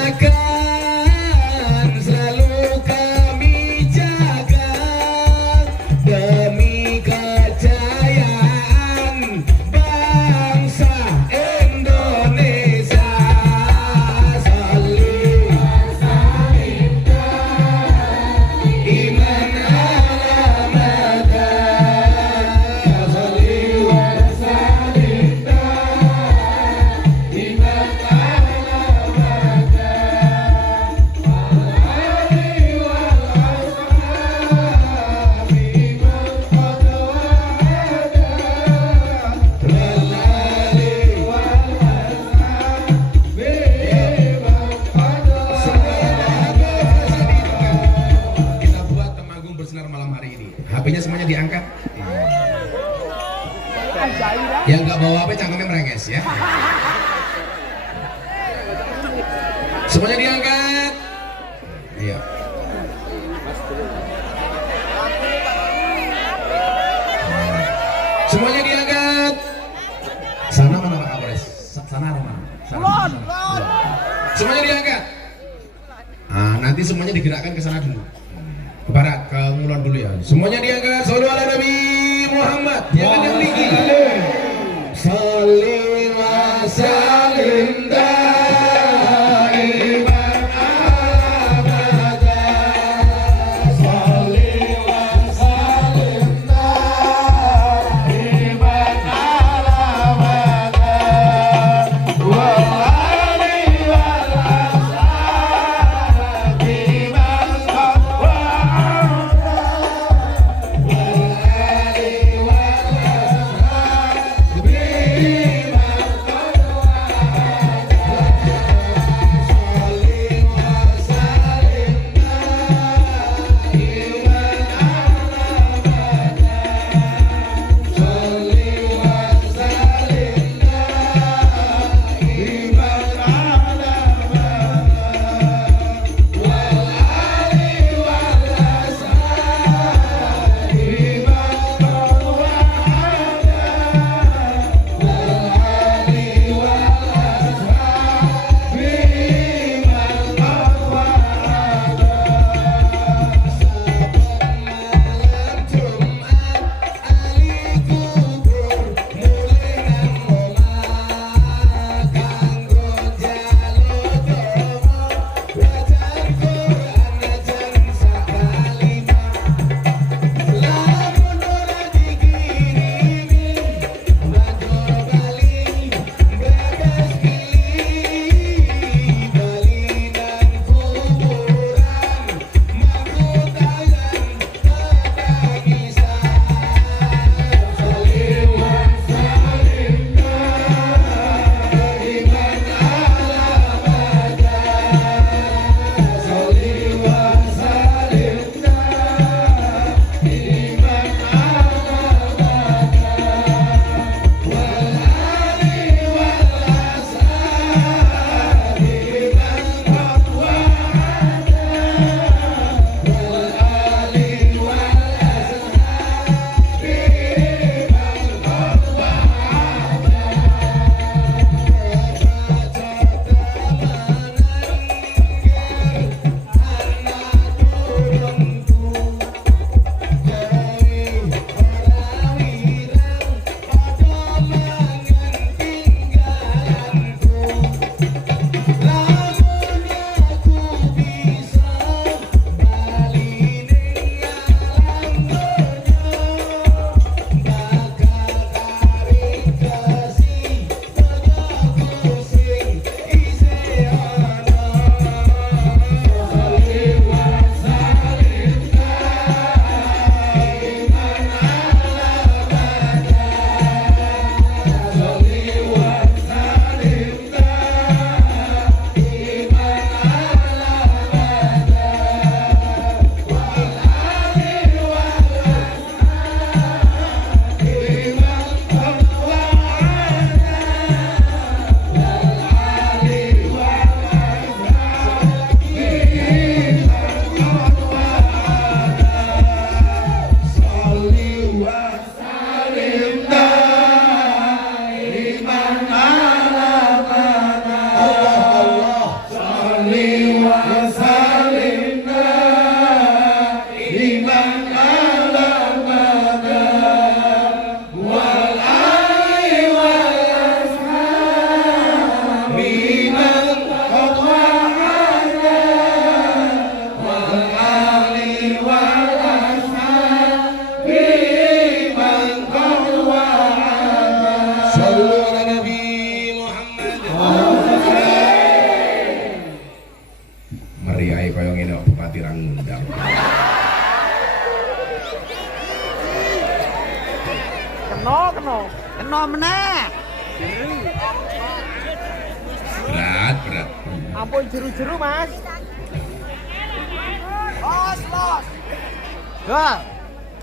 akan selalu kami jaga demi kejayaan bangsa Indonesia. Salim iman alamada. Salim kita buat Temanggung bersinar malam hari ini. HP-nya semuanya diangkat. Yang nggak bawa HP cangkemnya merenges ya. Semuanya diangkat. Iya. Semuanya diangkat. Sana mana Pak Kapolres? Sana ada mana? Sana. Semuanya diangkat. Nah, nanti semuanya digerakkan ke sana dulu. Ke barat, ke Ngulon dulu ya. Semuanya diangkat. Shallu ala Nabi Muhammad. Jangan yang tinggi. Salim wa salim daiman abada. Salim wa salim daiman abada. Wa ali wal ashabi man qad wa'ada. Wa ali wal Meriai kaya ngene kok bupati ra ngundang. Kena meneh. Berat. Ampun jeru-jeru, Mas. Los. Gol.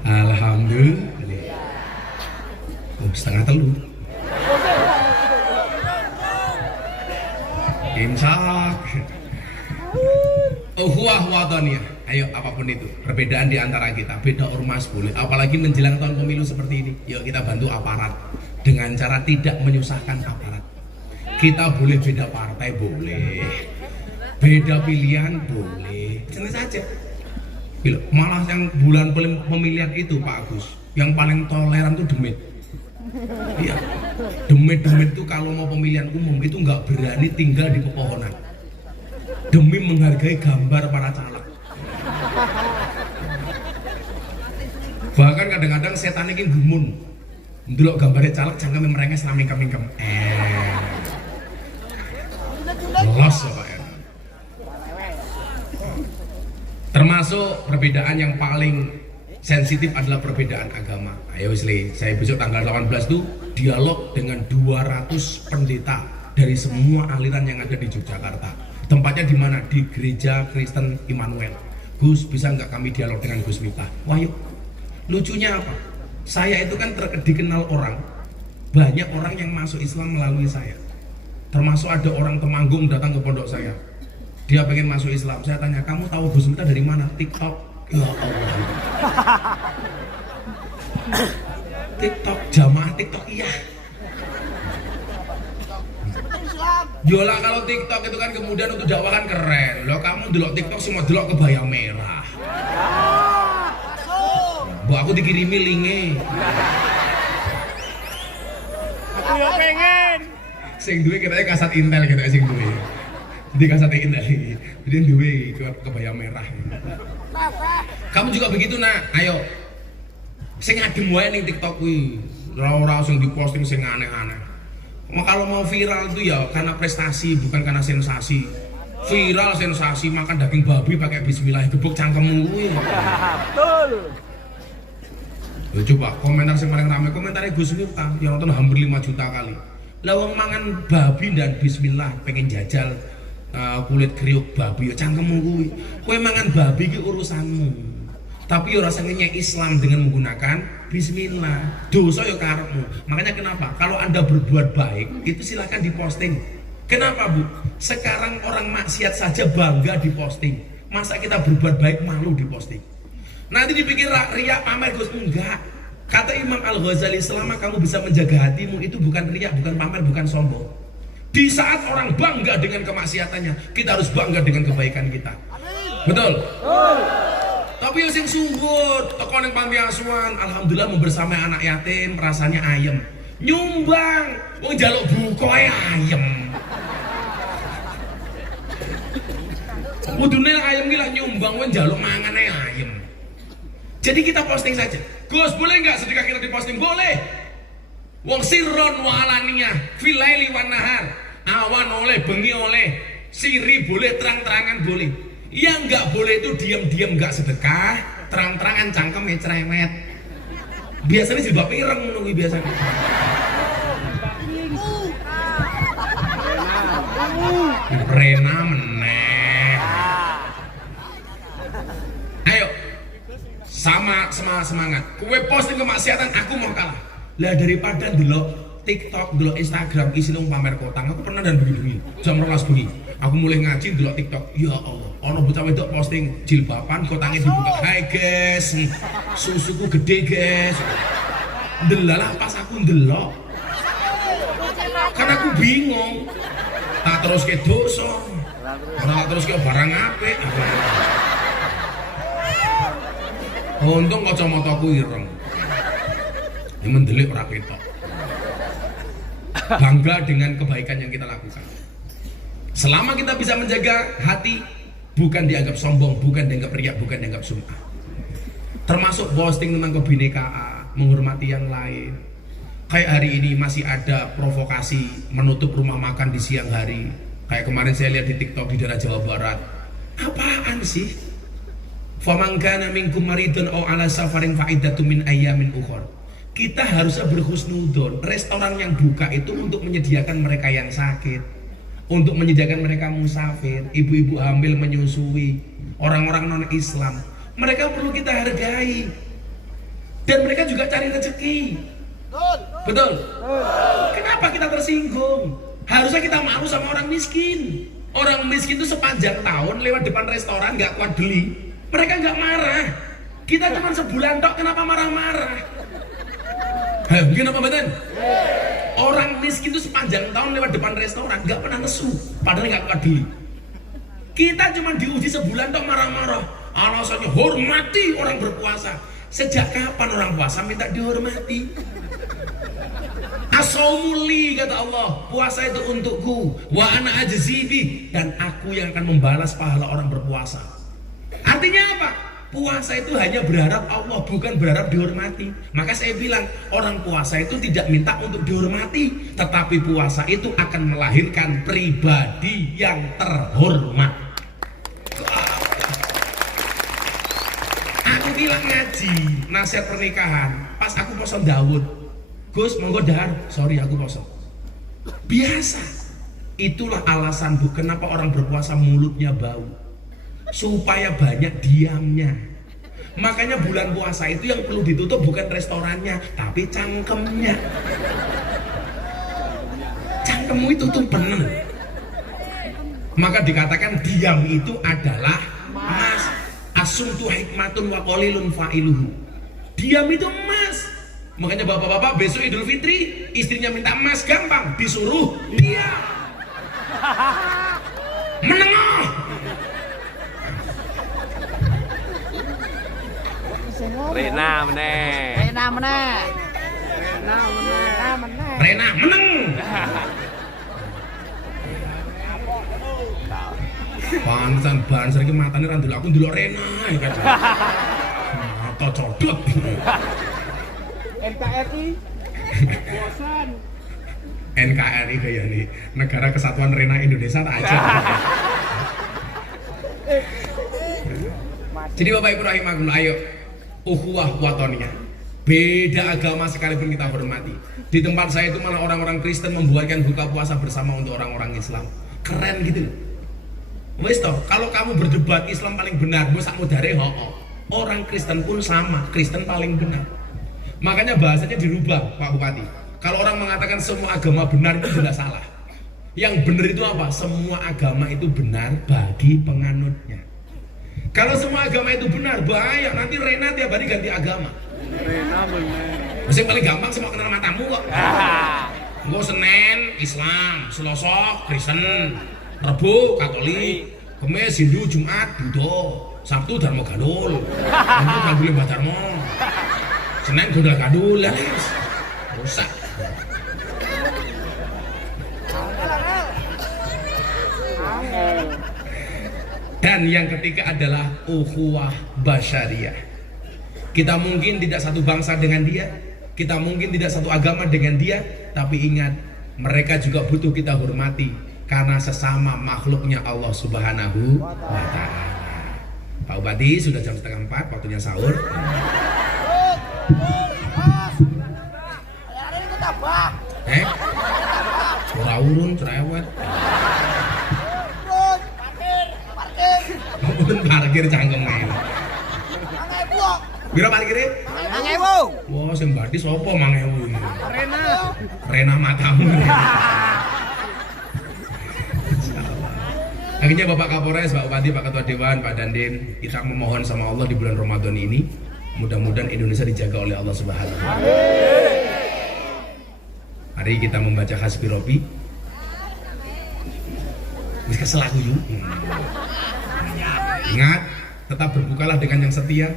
Alhamdulillah. Oh, setengah telu. Imsak. Uhuah wataniyah. Ayo apapun itu, perbedaan di antara kita, beda ormas boleh. Apalagi menjelang tahun pemilu seperti ini. Yuk kita bantu aparat dengan cara tidak menyusahkan aparat. Kita boleh beda partai boleh, beda pilihan boleh, santai saja. Malah yang bulan pemilihan itu Pak Agus, yang paling toleran tuh Demit. Iya, Demit itu kalau mau pemilihan umum itu nggak berani tinggal di pepohonan demi menghargai gambar para caleg. Bahkan kadang-kadang setan ini gumun, ndelok gambarnya caleg jangan merenges lah mingkem-mingkem. Los Pak ya. Termasuk perbedaan yang paling sensitif adalah perbedaan agama. Ayo Wisli, saya besok tanggal 18 tuh dialog dengan 200 pendeta dari semua aliran yang ada di Yogyakarta. Tempatnya di mana? Di Gereja Kristen Immanuel. Gus, bisa nggak kami dialog dengan Gus Miftah? Wah yuk. Lucunya apa? Saya itu kan dikenal orang, banyak orang yang masuk Islam melalui saya. Termasuk ada orang Temanggung datang ke pondok saya. Dia pengen masuk Islam. Saya tanya, kamu tahu Gus Miftah dari mana? TikTok. Ya Allah. TikTok, jamaah TikTok iya. Yola kalau TikTok itu kan kemudian untuk dakwah kan keren. Loh kamu delok TikTok semua delok kebaya merah. Bu aku dikirimi linge. Aku ya pengen. Sing duwe katanya kasat intel gitu sing duwe. Jadi kasat intel. Jadi duwe kebaya merah. Kamu juga begitu nak. Ayo. Sing adem wae ning TikTok kuwi. Ora sing diposting sing aneh-aneh. Kalau mau viral itu ya karena prestasi bukan karena sensasi. Viral sensasi makan daging babi pakai bismillah gebuk cangkemmu kuwi. Betul. Loh, coba komentar yang paling ramai komentarnya Gus Miftah yang nonton hampir 5 juta kali. Lawang mangan babi dan bismillah pengen jajal kulit kriuk babi ya cangkemmu kuwi. Kowe mangan babi ki urusanmu. Tapi ya rasanya Islam dengan menggunakan bismillah. Dosa ya karepmu. Makanya kenapa? Kalau Anda berbuat baik itu silakan diposting. Kenapa Bu? Sekarang orang maksiat saja bangga diposting. Masa kita berbuat baik malu diposting? Nanti dipikir riak pamer Gus, enggak. Kata Imam Al-Ghazali, selama kamu bisa menjaga hatimu itu bukan riak, bukan pamer, bukan sombong. Di saat orang bangga dengan kemaksiatannya, kita harus bangga dengan kebaikan kita. Betul? Tapi yang sing sungguh, teko ning panti asuhan, alhamdulillah membersamai anak yatim, rasanya ayem. Nyumbang, wong njaluk buka ayem. Kudune ayem ki lak nyumbang, wong njaluk mangane ayem. Jadi kita posting saja. Gus, boleh nggak sedekah kita diposting? Boleh. Wong sirron wa alaniyah, fil laili wan nahar. Awan oleh, bengi oleh, siri boleh, terang-terangan boleh. Yang nggak boleh itu diam-diam nggak sedekah, terang-terangan cangkem ya cerewet. Biasanya jilbab ireng nunggu biasanya. Rena meneh. Ayo, sama semangat. Kue posting kemaksiatan, aku mau kalah. Lah daripada delok TikTok, delok Instagram, isi nung pamer kotang. Aku pernah dan begini, jam 12 bengi. Aku mulai ngaji delok TikTok. Ya Allah, ono bocah wedok posting jilbaban, kotangnya dibuka. Hai guys, susuku gede guys. Delalah pas aku ndelok. Karena aku bingung. Tak terus ke dosa. Ora terus ke barang apik. Untung kacamataku ireng. Yang mendelik ora ketok. Bangga dengan kebaikan yang kita lakukan. Selama kita bisa menjaga hati, bukan dianggap sombong, bukan dianggap riak, bukan dianggap sum'ah. Termasuk posting tentang kebinekaan, menghormati yang lain. Kayak hari ini masih ada provokasi menutup rumah makan di siang hari. Kayak kemarin saya lihat di TikTok di daerah Jawa Barat. Apaan sih? Faman kana minkum maridun aw ala safarin fa iddatun min ayyamin ukhra. Kita harusnya berhusnudzon. Restoran yang buka itu untuk menyediakan mereka yang sakit, untuk menyediakan mereka musafir, ibu-ibu hamil menyusui, orang-orang non-Islam. Mereka perlu kita hargai. Dan mereka juga cari rezeki. Betul? Kenapa kita tersinggung? Harusnya kita malu sama orang miskin. Orang miskin itu sepanjang tahun lewat depan restoran gak kuat beli, mereka gak marah. Kita cuma sebulan tok, kenapa marah-marah? Mungkin apa betul? Orang miskin itu sepanjang tahun lewat depan restoran gak pernah nesu, padahal gak kuat beli. Kita cuma diuji sebulan tok marah-marah. Alasannya hormati orang berpuasa. Sejak kapan orang puasa minta dihormati? As-saumuli kata Allah, puasa itu untukku, wa ana ajzibi, dan aku yang akan membalas pahala orang berpuasa. Artinya apa? Puasa itu hanya berharap Allah, bukan berharap dihormati. Maka saya bilang, orang puasa itu tidak minta untuk dihormati, tetapi puasa itu akan melahirkan pribadi yang terhormat. Aku bilang ngaji nasihat pernikahan, pas aku poso Daud, Gus monggo dahar, sorry aku poso. Biasa. Itulah alasan Bu, kenapa orang berpuasa mulutnya bau, supaya banyak diamnya. Makanya bulan puasa itu yang perlu ditutup bukan restorannya, tapi cangkemnya. Cangkemmu itu tuh bener. Maka dikatakan diam itu adalah emas. Asumtu hikmatun wa qalilun fa'iluhu. Diam itu emas. Makanya bapak-bapak besok Idul Fitri istrinya minta emas gampang, disuruh diam. Menengah. Rena meneh. Rena meneng. Pantesan banser iki matane ra ndelok aku ndelok Rena ya kan. Mata codot. NKRI. Bosan. NKRI kayak nih, Negara Kesatuan Rena Indonesia tak aja. Jadi Bapak Ibu rahimakumullah, ayo ukhuwah watoniyah. Beda agama sekalipun kita hormati. Di tempat saya itu malah orang-orang Kristen membuatkan buka puasa bersama untuk orang-orang Islam. Keren gitu. Wes toh, kalau kamu berdebat Islam paling benar, sak mudare orang Kristen pun sama, Kristen paling benar. Makanya bahasanya dirubah, Pak Bupati. Kalau orang mengatakan semua agama benar itu jelas salah. Yang benar itu apa? Semua agama itu benar bagi penganutnya. Kalau semua agama itu benar, bahaya. Nanti Rena tiap hari ganti agama. Rena bener. Masih paling gampang semua kenal matamu kok. Engko Senin Islam, Selasa Kristen, Rebo Katolik, Kamis Hindu, Jumat Buddha, Sabtu Dharma Gadul, Minggu Gandul Mbah Dharma, Senin Gondal Gadul, rusak. Dan yang ketiga adalah ukhuwah basyariyah. Kita mungkin tidak satu bangsa dengan dia, kita mungkin tidak satu agama dengan dia, tapi ingat, mereka juga butuh kita hormati karena sesama makhluknya Allah Subhanahu wa Ta'ala. Pak Bupati, sudah jam 3:30, waktunya sahur. Ora urun cerewet. Parkir cangkeme. Biro parkire? 5.000. Wah, sing bathi sapa 5.000 iki? Rena. Rena matamu. Akhirnya Bapak Kapolres, Pak Bupati, Pak Ketua Dewan, Pak Dandim, kita memohon sama Allah di bulan Ramadan ini, mudah-mudahan Indonesia dijaga oleh Allah Subhanahu wa Ta'ala. Mari kita membaca Hasbi Robbi. Bisa selaku yuk. Ingat, tetap berbukalah dengan yang setia,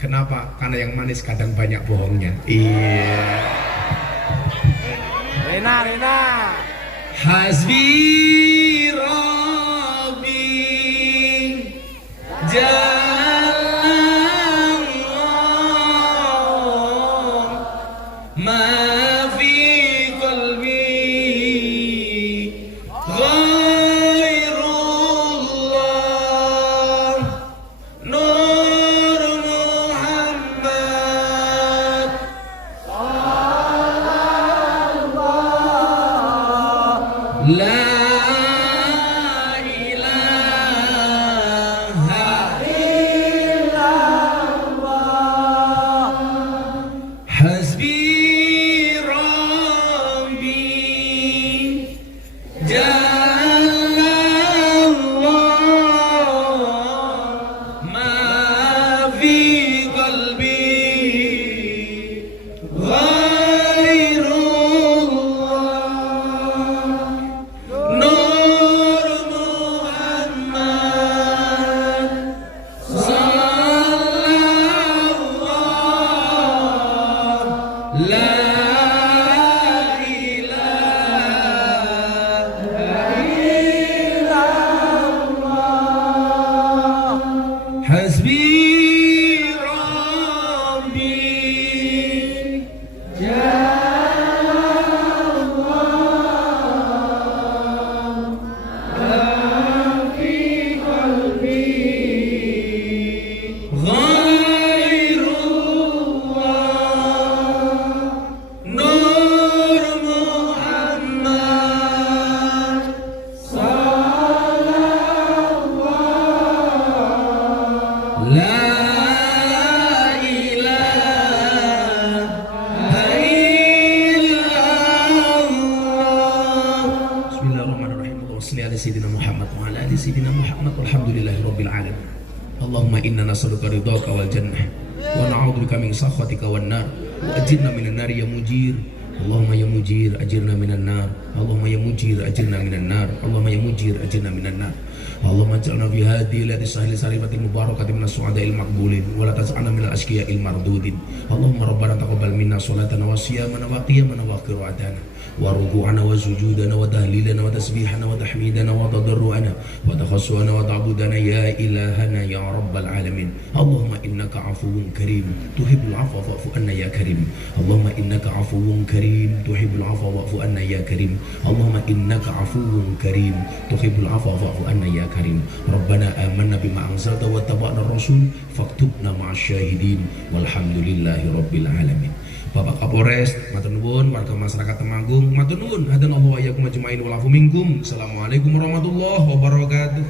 Kenapa? Karena yang manis kadang banyak bohongnya. Iya. Rena. Hasbi Rabbi Jallallah ma fi qalbi ghairullah Nur Muhammad La ilaha Hasbi Rabbi Jallallah ma fi qalbi ghairullah Nur Muhammad Sallallahu La ilaha illallah Hasbi Rabbi Ghairullah Nur Muhammad Sallallahu La ilaha illallah Bismillahirrahmanirrahim Allahumma salli ala Sayyidina Muhammad wa ala ali Sayyidina Muhammad walhamdulillahi rabbil alamin Allahumma inna nas'aluka ridhaka wal jannah wa na'udzubika min sakhatika wan nar wa ajirna minan nar ya mujir Allahumma ya mujir ajirna minan nar Allahumma ya mujir ajirna minan nar Allahumma ya mujir ajirna minan nar Allahumma ij'alna fi hadhihi lati sahli sarifatil mubarakati minas su'ada'il maqbulin wa la taj'alna minal ashqiya'il mardudin Allahumma rabbana taqabbal minna salatana wa siyamana wa qiyamana wa qira'atana wa ruku'ana wa sujudana wa tahlilana wa tasbihana wa tahmidana wa tadarru'ana wa takhassuana wa ta'budana ya ilahana ya rabbal alamin Allahumma innaka afuwun karim tuhibbul afwa fa'fu anna ya karim Allahumma innaka afuwun karim tuhibbul afwa fa'fu anna ya karim Allahumma innaka afuwun karim tuhibbul afwa fa'fu anna ya karim Rabbana amanna bima anzalta wa taba'na rasul faktubna ma'asyahidin walhamdulillahi rabbil alamin Bapak Kapolres, matur nuwun, warga masyarakat Temanggung, matur nuwun, hadanallahu wa iyyakum ajmain wa lafu minkum. Assalamualaikum warahmatullahi wabarakatuh.